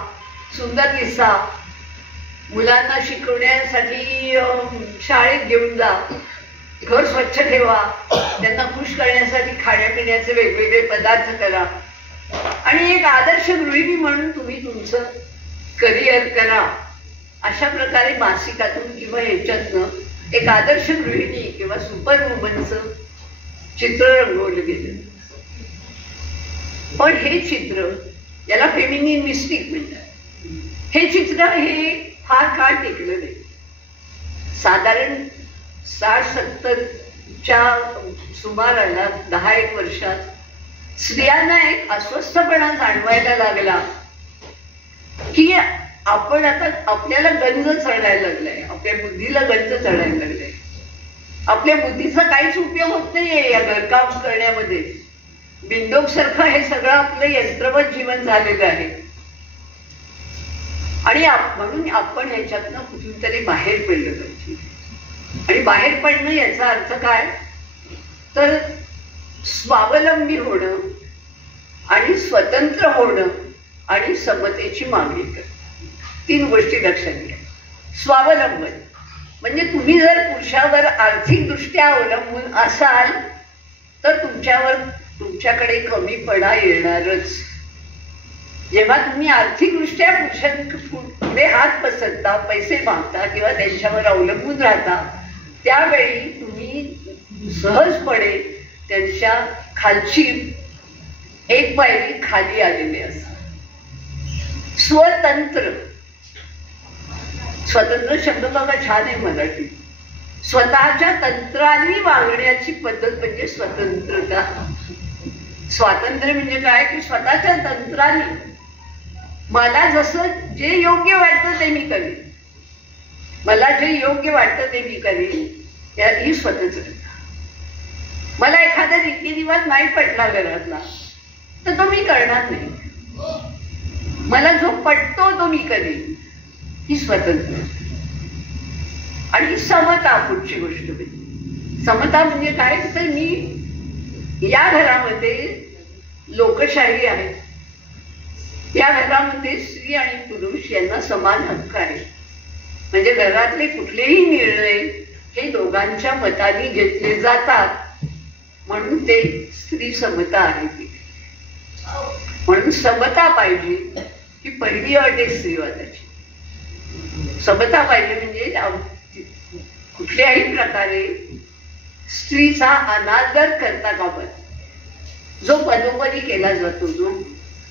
सुंदर दिसा, मुलांना शिकवण्यासाठी शाळेत घेऊन जा, घर स्वच्छ ठेवा, त्यांना खुश करण्यासाठी खाण्यापिण्याचे वेगवेगळे पदार्थ करा आणि एक आदर्श गृहिणी म्हणून तुम्ही तुमचं करिअर करा. अशा प्रकारे मासिकातून किंवा ह्याच्यातनं एक आदर्श गृहिणी किंवा सुपर वुमनचं चित्र रंगवलं गेलं. पण हे चित्र, याला फेमिनिन मिस्टिक म्हणतात, हे चित्र हे फार काळ टिकलं नाही. साधारण 60-70च्या सुमाराला 10-1 वर्षात स्त्रियांना एक अस्वस्थपणा जाणवायला लागला की आपण आता, आपल्याला गंज चढायला लागलाय, आपल्या बुद्धीला गंज चढायला लागलाय, आपल्या बुद्धीचा काहीच उपयोग होत नाहीये या घरकाम करण्यामध्ये. बिंडोक सारखं हे सगळं आपलं यंत्रवत जीवन झालेलं आहे आणि म्हणून आपण ह्याच्यातनं कुठून तरी बाहेर पडलं पाहिजे. आणि बाहेर पडणं याचा अर्थ काय, तर स्वावलंबी होणं आणि स्वतंत्र होणं आणि समतेची मागणी करणं. 3 गोष्टी लक्षात घ्या. स्वावलंबन म्हणजे तुम्ही जर पुरुषावर आर्थिकदृष्ट्या अवलंबून असाल तर तुमच्याकडे कमीपणा येणारच. जेव्हा तुम्ही आर्थिकदृष्ट्या पुरुषांपुढे हात पसरता, पैसे मागता किंवा त्यांच्यावर अवलंबून राहता, त्यावेळी तुम्ही सहजपणे त्यांच्या खालची एक पायरी खाली आलेले असतात. स्वतंत्र, स्वतंत्र शब्द बघा छान आहे मराठी. स्वतःच्या तंत्राने वागण्याची पद्धत म्हणजे स्वतंत्रता. स्वातंत्र्य म्हणजे काय की स्वतःच्या तंत्राने मला जसं जे योग्य वाटतं ते मी करेन, मला जे योग्य वाटतं ते मी करेन, ही स्वतंत्रता. मला एखादा रीतिरिवाज नाही पटला घरातला तर तो मी करणार नाही, मला जो पटतो तो मी करेन, ही स्वतंत्रता. आणि समता पुढची गोष्ट म्हणजे समता म्हणजे काय, तर मी या घरामध्ये लोकशाही आहे, या घरामध्ये स्त्री आणि पुरुष यांना समान हक्क आहे. म्हणजे घरातले कुठलेही निर्णय हे दोघांच्या मताने घेतले जातात, म्हणून ते स्त्री समता आहे. म्हणून समता पाहिजे ही पहिली अट आहे स्त्रीवादाची. समता पाहिजे म्हणजे कुठल्याही प्रकारे स्त्रीचा अनादर करता कामा नये. जो पदोपदी केला जातो, जो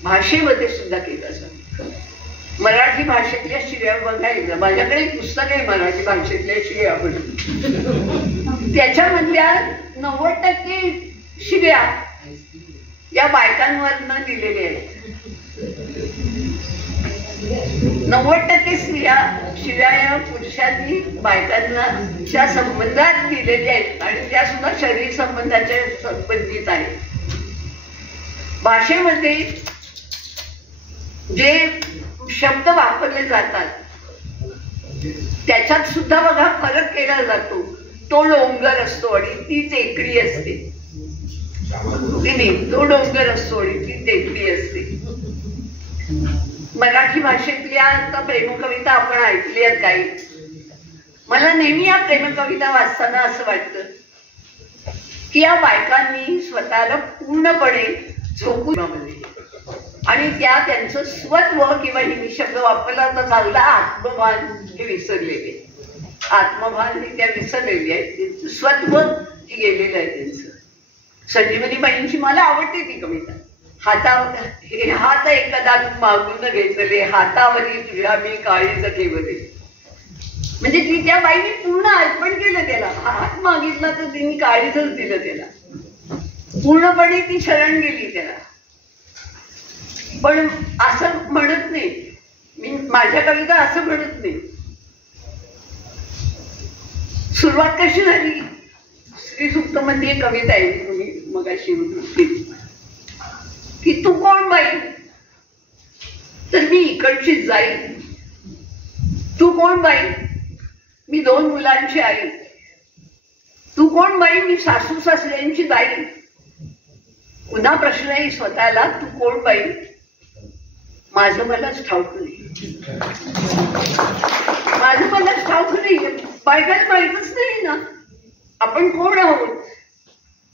भाषेमध्ये सुद्धा केला जातो. मराठी भाषेतल्या शिव्या बघायला, माझ्याकडे एक पुस्तक आहे मराठी भाषेतल्या शिव्या म्हणून, त्याच्यामधल्या 90% शिव्या या बायकांवरनं दिलेल्या आहेत. 90% शिव्या या पुरुषांनी बायकांच्या संबंधात दिलेल्या आहेत आणि त्या सुद्धा शरीर संबंधाच्या संबंधित आहेत. भाषेमध्ये जे शब्द वापरले जातात त्याच्यात सुद्धा बघा फरक केला जातो. तो डोंगर असतो आणि ती टेकडी असते, तो डोंगर असतो आणि ती टेकडी असते. मराठी भाषेतल्या आता प्रेमकविता आपण ऐकल्यात काही. मला नेहमी या प्रेमकविता वाचताना असं वाटतं की या बायकांनी स्वतःला पूर्णपणे झोकून आणि त्यांचं स्वत्व किंवा हिंदी शब्द वापरला तर चांगला आत्मभान हे विसरलेले. आत्मभान हे त्या विसरलेली आहे, त्यांचं स्वत्व हे गेलेलं आहे त्यांचं. संजीवनी बाईंची मला आवडते ती कविता. हे हात एकदा मागून घेतले, हातावरी तुझ्या मी काळीच ठेवले. म्हणजे ती त्या बाईने पूर्ण अर्पण केलं त्याला. हात मागितला तर तिने काळीच दिलं त्याला. पूर्णपणे ती शरण गेली त्याला. पण असं म्हणत नाही मी, माझ्या कविता असं म्हणत नाही. सुरुवात कशी झाली? श्री सूक्त मध्ये कविता आहे, तुम्ही मगाशी की तू कोण बाई तर मी इकडची जाईल. तू कोण बाई? मी 2 मुलांची आई. तू कोण बाई? मी सासू सासऱ्यांची बाई. पुन्हा प्रश्न आहे स्वतःला, तू कोण बाई? माझं मलाच ठाऊक नाही. माझं मलाच ठाऊक नाही. बायकाला माहीतच नाही ना आपण कोण आहोत,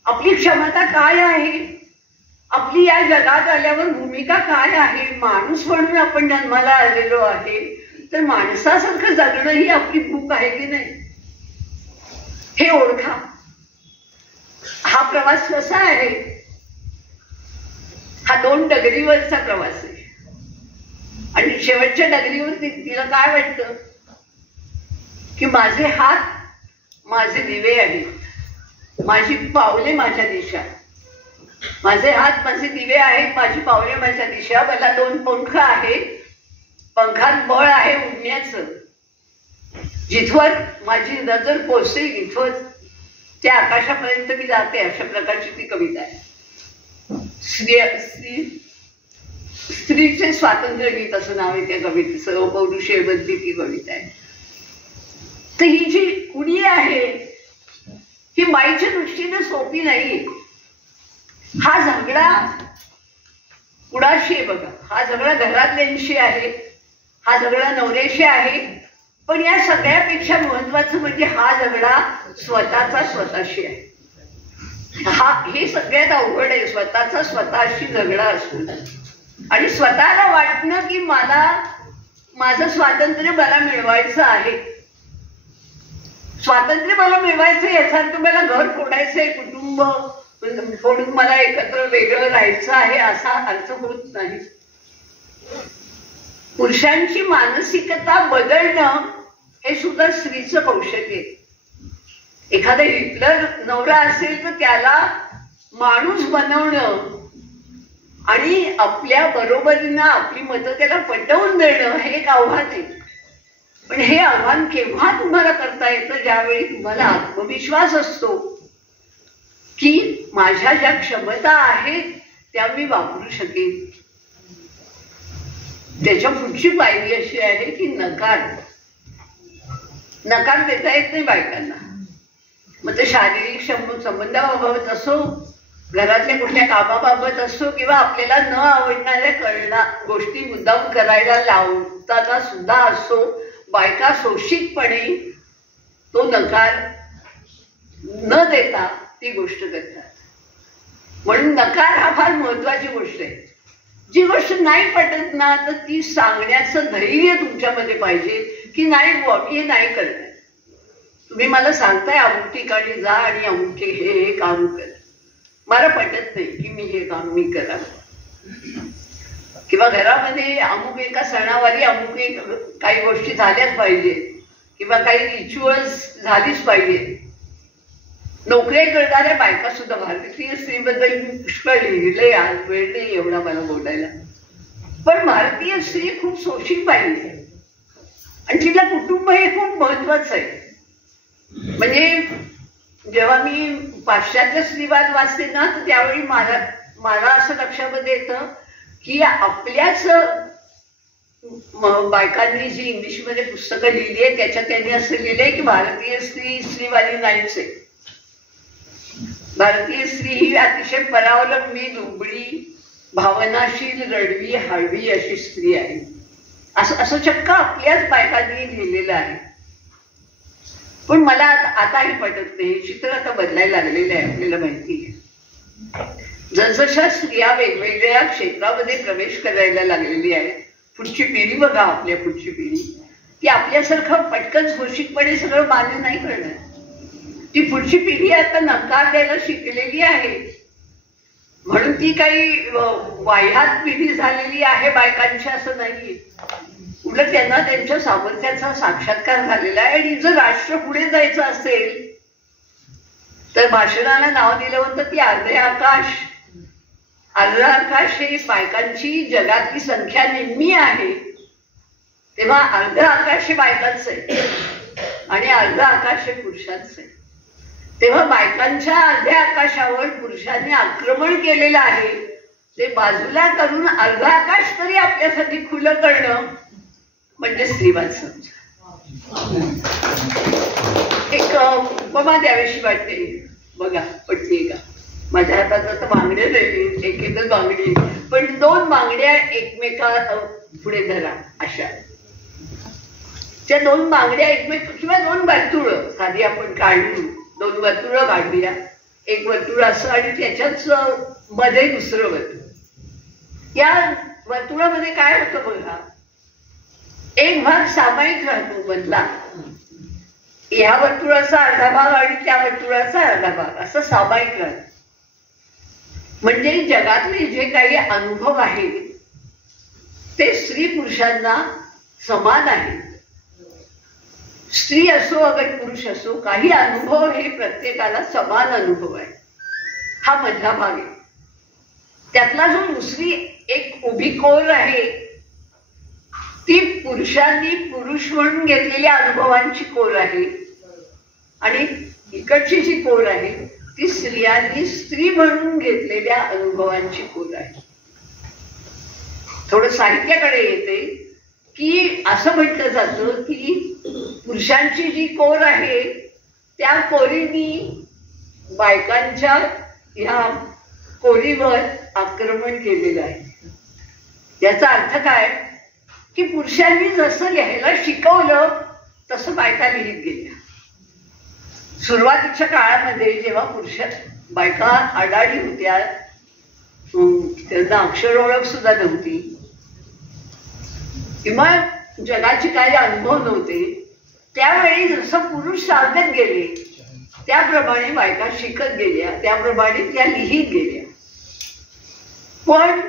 आपली क्षमता काय आहे, आपली या जगात आल्यावर भूमिका काय आहे. माणूस म्हणून आपण जन्माला आलेलो आहे, तर माणसासारखं जगणं ही आपली भूक आहे की नाही हे ओळखा. हा प्रवास कसा आहे? हा 2 डगरीवरचा प्रवास आहे. आणि शेवटच्या डगरीवर तिला काय वाटतं की माझे हात माझे दिवे आहेत, माझी पावले माझ्या दिशा. माझे हात माझे दिवे आहेत, माझी पावले माझ्या दिशा. मला 2 पंख आहेत, पंखात बळ आहे उडण्याचं. जिथवर माझी नजर पोचते तिथवर त्या आकाशापर्यंत मी जाते. अशा प्रकारची ती कविता आहे. स्त्रीचे स्वातंत्र्य गीत असं नाव आहे त्या कवितेचं. पौरुषेबद्दली ती कविता आहे. तर ही जी उडी आहे ही बाईच्या दृष्टीने सोपी नाही. हा झगडा कुणाशी आहे बघा. हा झगडा घरातल्यांशी आहे, हा झगडा नवऱ्याशी आहे. पण या सगळ्यापेक्षा महत्वाचं म्हणजे हा झगडा स्वतःचा स्वतःशी आहे. हे सगळ्यात अवघड आहे, स्वतःचा स्वतःशी झगडा असतो. आणि स्वतःला वाटणं की मला माझं स्वातंत्र्य मला मिळवायचं आहे. स्वातंत्र्य मला मिळवायचं याचा अर्थ मला घर फोडायचंय, कुटुंब फोडून मला एकत्र वेगळं राहायचं आहे असा अर्थ होत नाही. पुरुषांची मानसिकता बदलणं हे सुद्धा स्त्रीचं कौशल्य आहे. एखादा हिटलर नवरा असेल तर त्याला माणूस बनवणं आणि आपल्या बरोबरीनं आपली मतं त्याला पटवून देणं हे एक आव्हान आहे. पण हे आव्हान केव्हा तुम्हाला करता येतं? ज्यावेळी तुम्हाला आत्मविश्वास असतो की माझ्या ज्या क्षमता आहेत त्या मी वापरू शकेन. त्याच्या पुढची पायरी अशी आहे की नकार देता येत नाही बायकांना. मग ते शारीरिक संबंधाबाबत असो, घरातल्या कुठल्या कामाबाबत असो, किंवा आपल्याला न आवडणाऱ्या गोष्टी मुद्दाम करायला लावताना सुद्धा असो, बायका शोषितपणे तो नकार न देता ती गोष्ट करतात. म्हणून नकार हा फार महत्वाची गोष्ट आहे. जी गोष्ट नाही पटत ना तर ती सांगण्याचं धैर्य तुमच्यामध्ये पाहिजे की नाही मी हे नाही करणार. तुम्ही मला सांगताय अमुक ठिकाणी जा आणि अमुक हे काम कर, मला पटत नाही की मी हे काम मी करावं. किंवा घरामध्ये अमुक एका सणावारी अमुक एक काही गोष्टी झाल्याच पाहिजे किंवा काही रिच्युअल्स झालीच पाहिजे. नोकऱ्या करणाऱ्या बायका सुद्धा, भारतीय स्त्रीबद्दल पुष्कळ लिहिले, आज वेळ नाही एवढा मला बोलायला, पण भारतीय स्त्री खूप शोषित पाहिजे आणि तिला कुटुंब हे खूप महत्वाचं आहे. म्हणजे जेव्हा मी पाश्चात्य स्त्रीवाद वाचते ना तर त्यावेळी मला असं लक्षामध्ये येतं की आपल्याच बायकांनी जी इंग्लिशमध्ये पुस्तकं लिहिली आहे त्याच्यात त्यांनी असं लिहिलंय की भारतीय स्त्रीवादी नाहीच आहे. भारतीय स्त्री ही अतिशय परावलंबी, दुबळी, भावनाशील, रडवी, हळवी अशी स्त्री आहे. असं चक्क आपल्याच बायकांनी लिहिलेलं आहे. पण मला आता हे पटत नाही. चित्र आता बदलायला लागलेलं आहे, आपल्याला माहिती आहे. जसजशा स्त्रिया वेगवेगळ्या क्षेत्रामध्ये प्रवेश करायला लागलेली आहे, पुढची पिढी बघा, आपल्या पुढची पिढी ती आपल्यासारखं पटकन घोषितपणे सगळं मान्य नाही करणार. ती पुढची पिढी आता नकार द्यायला शिकलेली आहे. म्हणून ती काही वाह्यात पिढी झालेली आहे बायकांची असं नाही. उलट त्यांना त्यांच्या सामर्थ्याचा साक्षात्कार झालेला आहे. आणि जर राष्ट्र पुढे जायचं असेल तर भाषणाला नाव दिलं होतं की अर्धे आकाश. अर्ध आकाश ही बायकांची जगातली संख्या निम्मी आहे, तेव्हा अर्ध आकाश हे बायकांचं आहे आणि अर्ध आकाश हे पुरुषांचं आहे. तेव्हा बायकांच्या अर्ध्या आकाशावर पुरुषांनी आक्रमण केलेलं आहे, ते बाजूला करून अर्ध आकाश तरी आपल्यासाठी खुलं करणं म्हणजे स्त्रीवाद समजा. एक उपमा द्यावीशी वाटते बघा, पटली का? माझ्या हातात आता बांगड्या राहिली, एकच बांगडी, पण 2 बांगड्या एकमेका पुढे धरा अशा. त्या 2 बांगड्या एकमेक किंवा 2 वर्तुळं साधी आपण काढू, 2 वर्तुळं काढूया. एक वर्तुळ असं आणि त्याच्याच मध्ये दुसरं वर्तुळ. या वर्तुळामध्ये काय होतं बघा, एक भाग सामायिक राहतो बदला, ह्या वर्तुळाचा अर्धा भाग आणि त्या वर्तुळाचा अर्धा भाग असं सामायिक राहतं. म्हणजे जगातले जे काही अनुभव आहेत ते स्त्री पुरुषांना समान आहेत. स्त्री असो अगर पुरुष असो, काही अनुभव हे प्रत्येकाला समान अनुभव आहे. हा मधला भाग आहे. त्यातला जो दुसरी एक उभी कोर आहे ती पुरुषांनी पुरुष म्हणून घेतलेल्या अनुभवांची कोर आहे आणि इकडची जी कोर आहे ती स्त्रियांनी स्त्री म्हणून घेतलेल्या अनुभवांची कोर आहे. थोडं साहित्याकडे येते की असं म्हटलं जातं की पुरुषांची जी कोर आहे त्या कोरीनी बायकांच्या ह्या कोरीवर आक्रमण केलेलं आहे. याचा अर्थ काय की पुरुषांनी जसं लिहायला शिकवलं तसं बायका लिहित गेल्या. सुरुवातीच्या काळामध्ये जेव्हा बायका आडाडी होत्या, त्यांना अक्षर ओळख सुद्धा नव्हती किंवा जगाचे काही अनुभव नव्हते, त्यावेळी जसं पुरुष सांगत गेले त्याप्रमाणे बायका शिकत गेल्या, त्याप्रमाणे त्या लिहित गेल्या. पण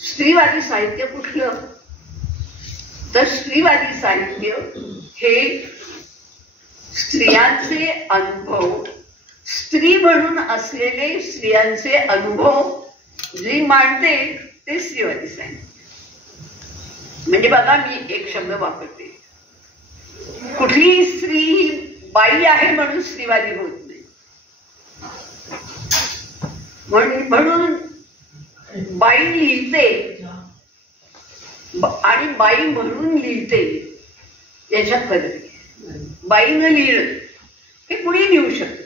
स्त्रीवादी साहित्य कुठलं तर स्त्रीवादी साहित्य हे स्त्रियांचे अनुभव, स्त्री म्हणून असलेले स्त्रियांचे अनुभव जे मांडते ते स्त्रीवादी साहित्य. म्हणजे बघा, मी एक शब्द वापरते, कुठलीही स्त्री ही बाई आहे म्हणून स्त्रीवादी होत नाही. म्हणून बाई लिहिते आणि बाई म्हणून लिहिते याच्यात फरक आहे. बाईनं लिहिलं हे कुणी लिहू शकत.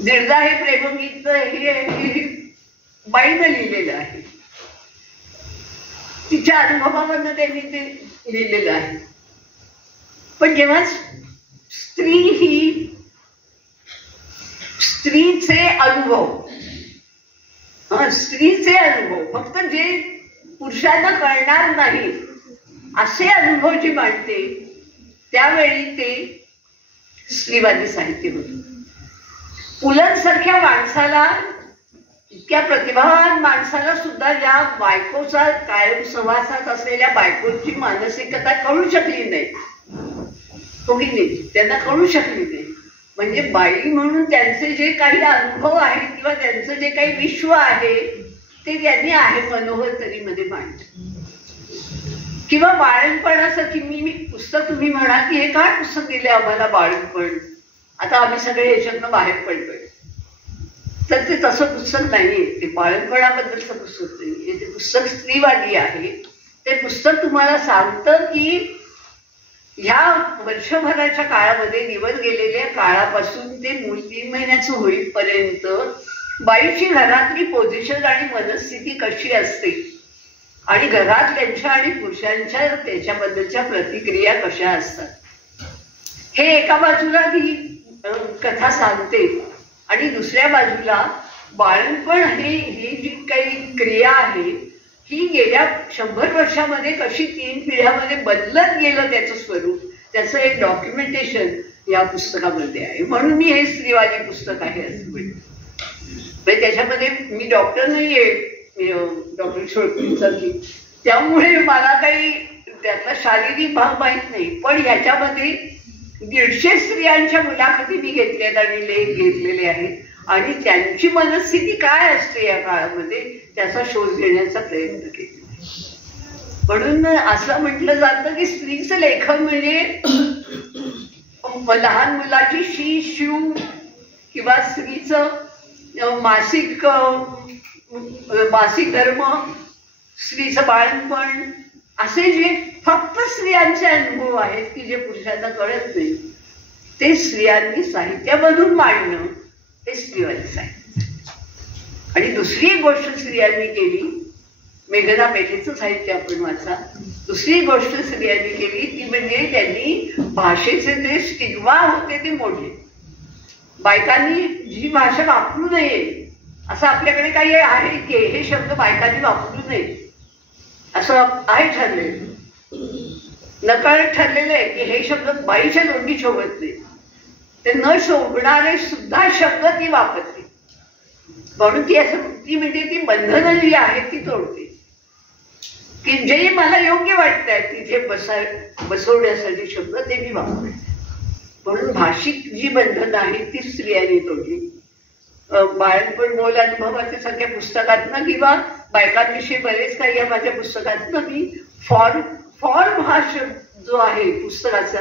निर्दा हे प्रेमगीत हे बाईनं लिहिलेलं आहे, तिच्या अनुभवामधनं त्यांनी ते लिहिलेलं आहे. पण जेव्हा स्त्री ही स्त्रीचे अनुभव फक्त जे पुरुषांना कळणार नाही असे अनुभव जे मांडते त्यावेळी ते स्त्रीवादी साहित्य होते. पुलंसारख्या माणसाला, इतक्या प्रतिभावान माणसाला सुद्धा ज्या बायकोचा कायम सहवासात असलेल्या बायकोची मानसिकता कळू शकली नाही, त्यांना कळू शकली नाही. म्हणजे बाई म्हणून त्यांचे जे काही अनुभव आहेत किंवा त्यांचं जे काही विश्व आहे ते त्यांनी आहे मनोहरतरीमध्ये मांडलं. किंवा बाळणपणाचं की मी पुस्तक, तुम्ही म्हणा की हे काय पुस्तक दिले आम्हाला बाळणपण, आता आम्ही सगळे याच्यातनं बाहेर पडलोय, तर ते तसं पुस्तक नाहीये. ते बाळणपणाबद्दलचं पुस्तक नाहीये, ते पुस्तक स्त्रीवादी आहे. ते पुस्तक तुम्हाला सांगतं की ह्या वर्षभराच्या काळामध्ये निवड गेलेल्या काळापासून ते मूल 3 महिन्याचं होईपर्यंत बाईची घरातली पोझिशन आणि मनस्थिती कशी असते आणि घरात त्यांच्या आणि पुरुषांच्या त्याच्याबद्दलच्या प्रतिक्रिया कशा असतात हे एका बाजूला ही कथा सांगते आणि दुसऱ्या बाजूला बाळणपण ही जी काही क्रिया आहे ही गेल्या 100 वर्षामध्ये कशी 3 पिढ्यामध्ये बदलत गेलं त्याचं स्वरूप, त्याचं एक डॉक्युमेंटेशन या पुस्तकामध्ये आहे. म्हणून मी हे स्त्रीवादी पुस्तक आहे असं म्हणते. त्याच्यामध्ये मी डॉक्टर नाहीये, डॉक्टर शोळकींसारखी, त्यामुळे मला काही त्यातला शारीरिक भाग माहीत नाही, पण ह्याच्यामध्ये 150 स्त्रियांच्या मुलाखती मी घेतल्यात आणि लेख घेतलेले आहेत आणि त्यांची मनस्थिती काय असते या काळामध्ये त्याचा शोध घेण्याचा प्रयत्न केला. म्हणून असं म्हटलं जातं की स्त्रीचं लेखन म्हणजे लहान मुलाची शी शिव किंवा स्त्रीचं मासिक धर्म, स्त्रीचं बाळणपण असे जे फक्त स्त्रियांचे अनुभव आहेत की जे पुरुषांना कळत नाही ते स्त्रियांनी साहित्यामधून मांडणं हे स्त्रीवादी साहित्य. आणि दुसरी एक गोष्ट स्त्रियांनी केली, मेघना पेठेचं साहित्य आपण वाचा, दुसरी गोष्ट स्त्रियांनी केली ती म्हणजे त्यांनी भाषेचे जे स्टिग्मा होते ते मोडले. बायकांनी जी भाषा वापरू नये असं आपल्याकडे काही आहे की हे शब्द बायकांनी वापरू नये असं आहे ठरलेलं, नकळत ठरलेलं आहे की हे शब्द बाईच्या नोंदी शोभत नाही. ते न शोभणारे सुद्धा शब्द ती वापरते. म्हणून ती म्हणजे ती बंधनं जी आहेत ती तोडते की जे मला योग्य वाटतंय तिथे बसवण्यासाठी शब्द ते मी वापरते. म्हणून भाषिक जी बंधनं आहेत ती स्त्रियांनी तोडली. बाळणपण बोल अनुभवाच्या सगळ्या पुस्तकातनं किंवा बायकांविषयी बरेच काही या माझ्या पुस्तकातनं मी फॉर्म हा शब्द जो आहे पुस्तकाचा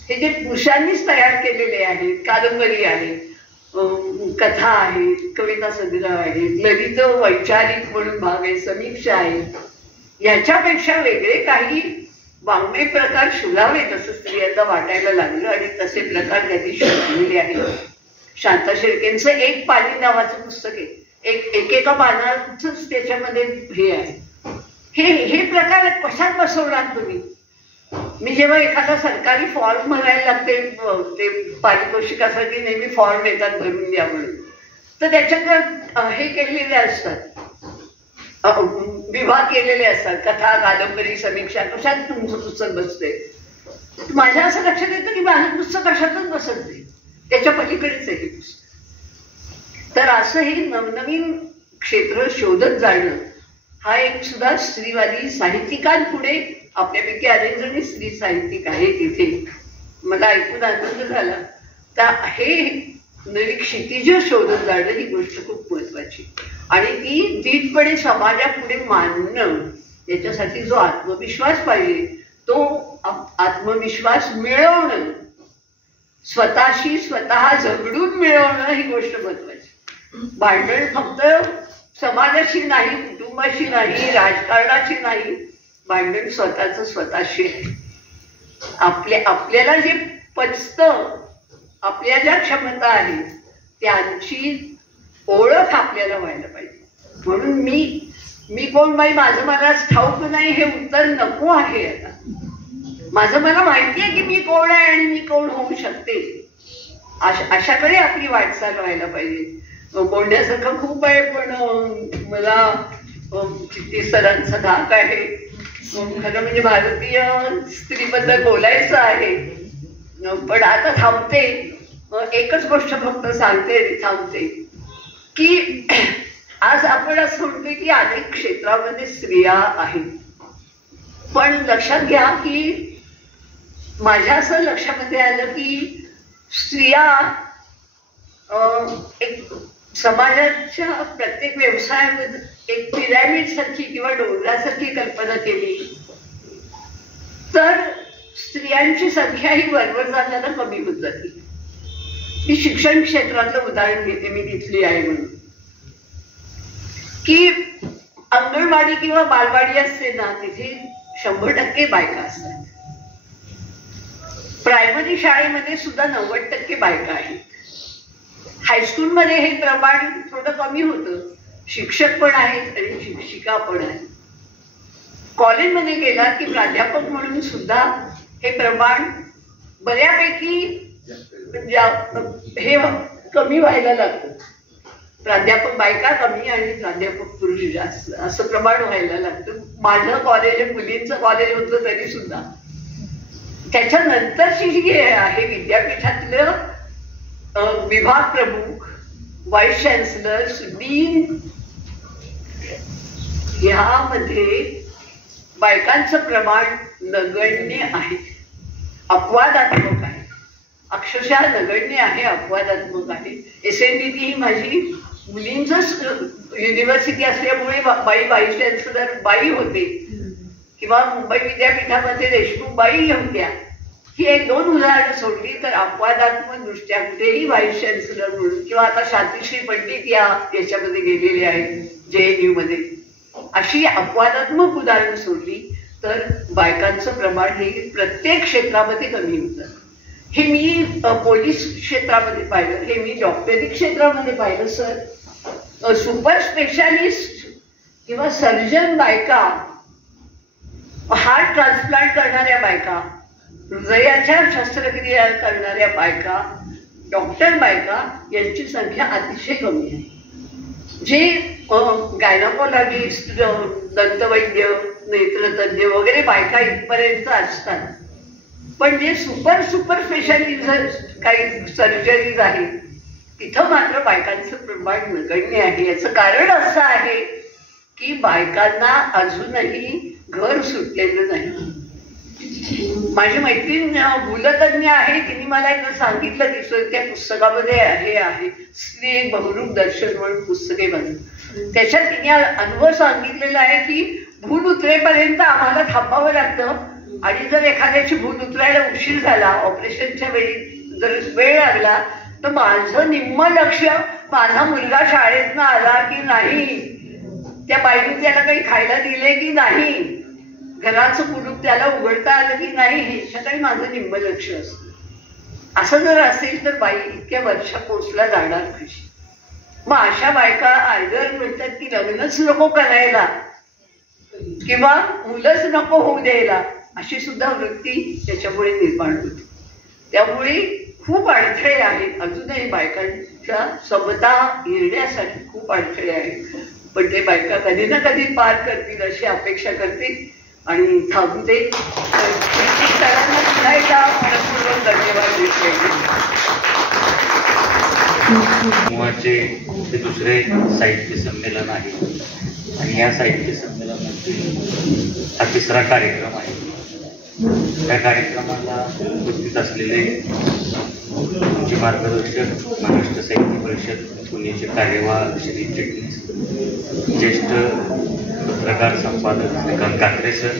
हे जे पुरुषांनीच तयार केलेले आहेत, कादंबरी आहे, कथा आहे, कविता संग्रह आहे, ललित वैचारिक म्हणून भाग आहे, समीक्षा आहे, ह्याच्यापेक्षा वेगळे काही वाङ्मय प्रकार शोधावेत असं स्त्रियांना वाटायला लागलं आणि तसे प्रकार त्यांनी शोधलेले आहेत. शांता शेळकेंचं एक पाली नावाचं पुस्तक आहे, एकेका पानाचंच त्याच्यामध्ये हे आहे. हे प्रकार कशात बसवणार तुम्ही? मी जेव्हा एखादा सरकारी फॉर्म भरायला लागते ते पारितोषिकासाठी नेहमी फॉर्म येतात भरून द्या म्हणून, तर त्याच्यात हे केलेले असतात, विभाग केलेले असतात, कथा कादंबरी समीक्षा कशात तुमचं पुस्तक बसते. माझ्या असं लक्षात येतं की माझं पुस्तक कशातच बसत नाही, त्याच्या पलीकडेच आहे हे पुस्तक. तर असं हे नवनवीन क्षेत्र शोधत जाणं हा एक सुद्धा स्त्रीवादी साहित्यिकांपुढे, आपल्यापैकी अनेक जणी स्त्री साहित्यिक आहेत तिथे, मला ऐकून आनंद झाला. तर हे नवी क्षितिज शोधत जाणं ही गोष्ट खूप महत्वाची आणि ती नीटपणे समाजापुढे मांडणं, याच्यासाठी जो आत्मविश्वास पाहिजे तो आत्मविश्वास मिळवणं, स्वतःशी स्वतः झगडून मिळवणं ही गोष्ट महत्वाची. भांडण फक्त समाजाशी नाही, कुटुंबाशी नाही, राजकारणाशी नाही, भांडण स्वतःशी आहे. आपल्याला जे पचतं, आपल्या ज्या क्षमता आहेत त्यांची ओळख आपल्याला व्हायला पाहिजे. म्हणून मी कोण बाई माझं मला ठाऊक नाही हे उत्तर नको आहे. आता माझं मला माहिती आहे की मी कोण आहे आणि मी कोण होऊ शकते, अशाकडे आपली वाटचाल व्हायला पाहिजे. बोलण्यासारखं खूप आहे पण मला किती सरांचा धाक आहे, खरं म्हणजे भारतीय स्त्रीबद्दल बोलायचं आहे. पण आता थांबते, एकच गोष्ट फक्त सांगते थांबते की आज आपण असं म्हणतोय की अनेक क्षेत्रामध्ये स्त्रिया आहेत, पण लक्षात घ्या की माझ्या असं लक्षामध्ये आलं की स्त्रिया एक समाजाच्या प्रत्येक व्यवसायामध्ये एक पिरॅमिड सारखी किंवा डोंगरासारखी कल्पना केली तर स्त्रियांची संख्या ही वरवर जाताना कमी होत जाते. मी शिक्षण क्षेत्रातलं उदाहरण घेते, मी तिथली आहे म्हणून, की अंगणवाडी किंवा बालवाडी असते ना तिथे 100% बायका असतात. प्रायमरी शाळेमध्ये सुद्धा 90% बायका आहेत. हायस्कूलमध्ये हे प्रमाण थोडं कमी होतं, शिक्षक पण आहेत आणि शिक्षिका पण आहेत. कॉलेजमध्ये गेला की प्राध्यापक म्हणून सुद्धा हे प्रमाण बऱ्यापैकी हे कमी व्हायला लागतं. प्राध्यापक बायका कमी आणि प्राध्यापक पुरुष जास्त असं प्रमाण व्हायला लागतं. माझं कॉलेज मुलींचं कॉलेज होतं तरी सुद्धा. त्याच्यानंतरची जी आहे विद्यापीठातलं विभाग प्रमुख, व्हाईस चान्सलर, डीन, ह्यामध्ये बायकांचं प्रमाण नगण्य आहे, अपवादात्मक आहे. अक्षरशः नगण्य आहे, अपवादात्मक आहे. SNDT ही माझी मुलींचंच युनिव्हर्सिटी असल्यामुळे बाई व्हाईस चान्सलर बाई होते, किंवा मुंबई विद्यापीठामध्ये देशमुख बाई होत्या. ही 1-2 उदाहरणं सोडली तर अपवादात्मक दृष्ट्या कुठेही व्हाईस चान्सलर म्हणून, किंवा आता शांतीश्री पंडित याच्यामध्ये गेलेले आहेत JNU मध्ये, अशी अपवादात्मक उदाहरणं सोडली तर बायकांचं प्रमाण हे प्रत्येक क्षेत्रामध्ये कमी होतं. हे मी पोलीस क्षेत्रामध्ये पाहिलं, हे मी डॉक्टरी क्षेत्रामध्ये पाहिलं सर. सुपर स्पेशालिस्ट किंवा सर्जन बायका, हार्ट ट्रान्सप्लांट करणाऱ्या बायका, हृदयाच्या शस्त्रक्रिया करणाऱ्या बायका, डॉक्टर बायका यांची संख्या अतिशय कमी आहे. जे गायनोकॉलॉजिस्ट, दंतवैद्य, नेत्रतज्ञ वगैरे बायका इथपर्यंत असतात, पण जे सुपर स्पेशालिस्ट काही सर्जरीज आहेत तिथं मात्र बायकांचं प्रमाण नगण्य आहे. याचं कारण असं आहे की बायकांना अजूनही घर सुटलेलं नाही. माझी मैत्रीण भूलतज्ञ आहे, तिने मला एकदा सांगितलं की त्या पुस्तकामध्ये हे आहे स्त्री एक बहुरूप दर्शन म्हणून पुस्तक आहे माझं, त्याच्यात तिने अनुभव सांगितलेला आहे की भूल उतरेपर्यंत आम्हाला थांबावं लागतं, आणि जर एखाद्याची भूल उतरायला उशीर झाला, ऑपरेशनच्या वेळी जर वेळ लागला, तर माझं निम्म लक्ष माझा मुलगा शाळेतनं आला की नाही, त्या बाईने त्याला काही खायला दिले की नाही, घराचं कुलूप त्याला उघडता आलं की नाही, ह्याच्याकडे माझं निम्म लक्ष असतं. असं जर असेल तर बाई इतक्या वर्षा पोचला जाणार कशी? मग अशा बायका आयदर म्हणतात की लग्नच नको करायला किंवा मुलंच नको होऊ द्यायला, अशी सुद्धा वृत्ती त्याच्यामुळे निर्माण होते. त्यामुळे खूप अडथळे आहेत अजूनही बायकांच्या समता येण्यासाठी, खूप अडथळे आहेत, पण ते बायका कधी ना कधी पार करतील अशी अपेक्षा करते आणि थांबते. सगळ्यांना पुन्हा एकदा मनपूर्वक धन्यवाद देते. समूहाचे हे दुसरे साहित्य संमेलन आहे आणि या साहित्य संमेलनाचे हा 3रा कार्यक्रम आहे. त्या कार्यक्रमाला उपस्थित असलेले आमचे मार्गदर्शक, महाराष्ट्र साहित्य परिषद पुण्याचे कार्यवाह श्री चिटणीस, ज्येष्ठ पत्रकार संपादक श्रीकांत कात्रे सर,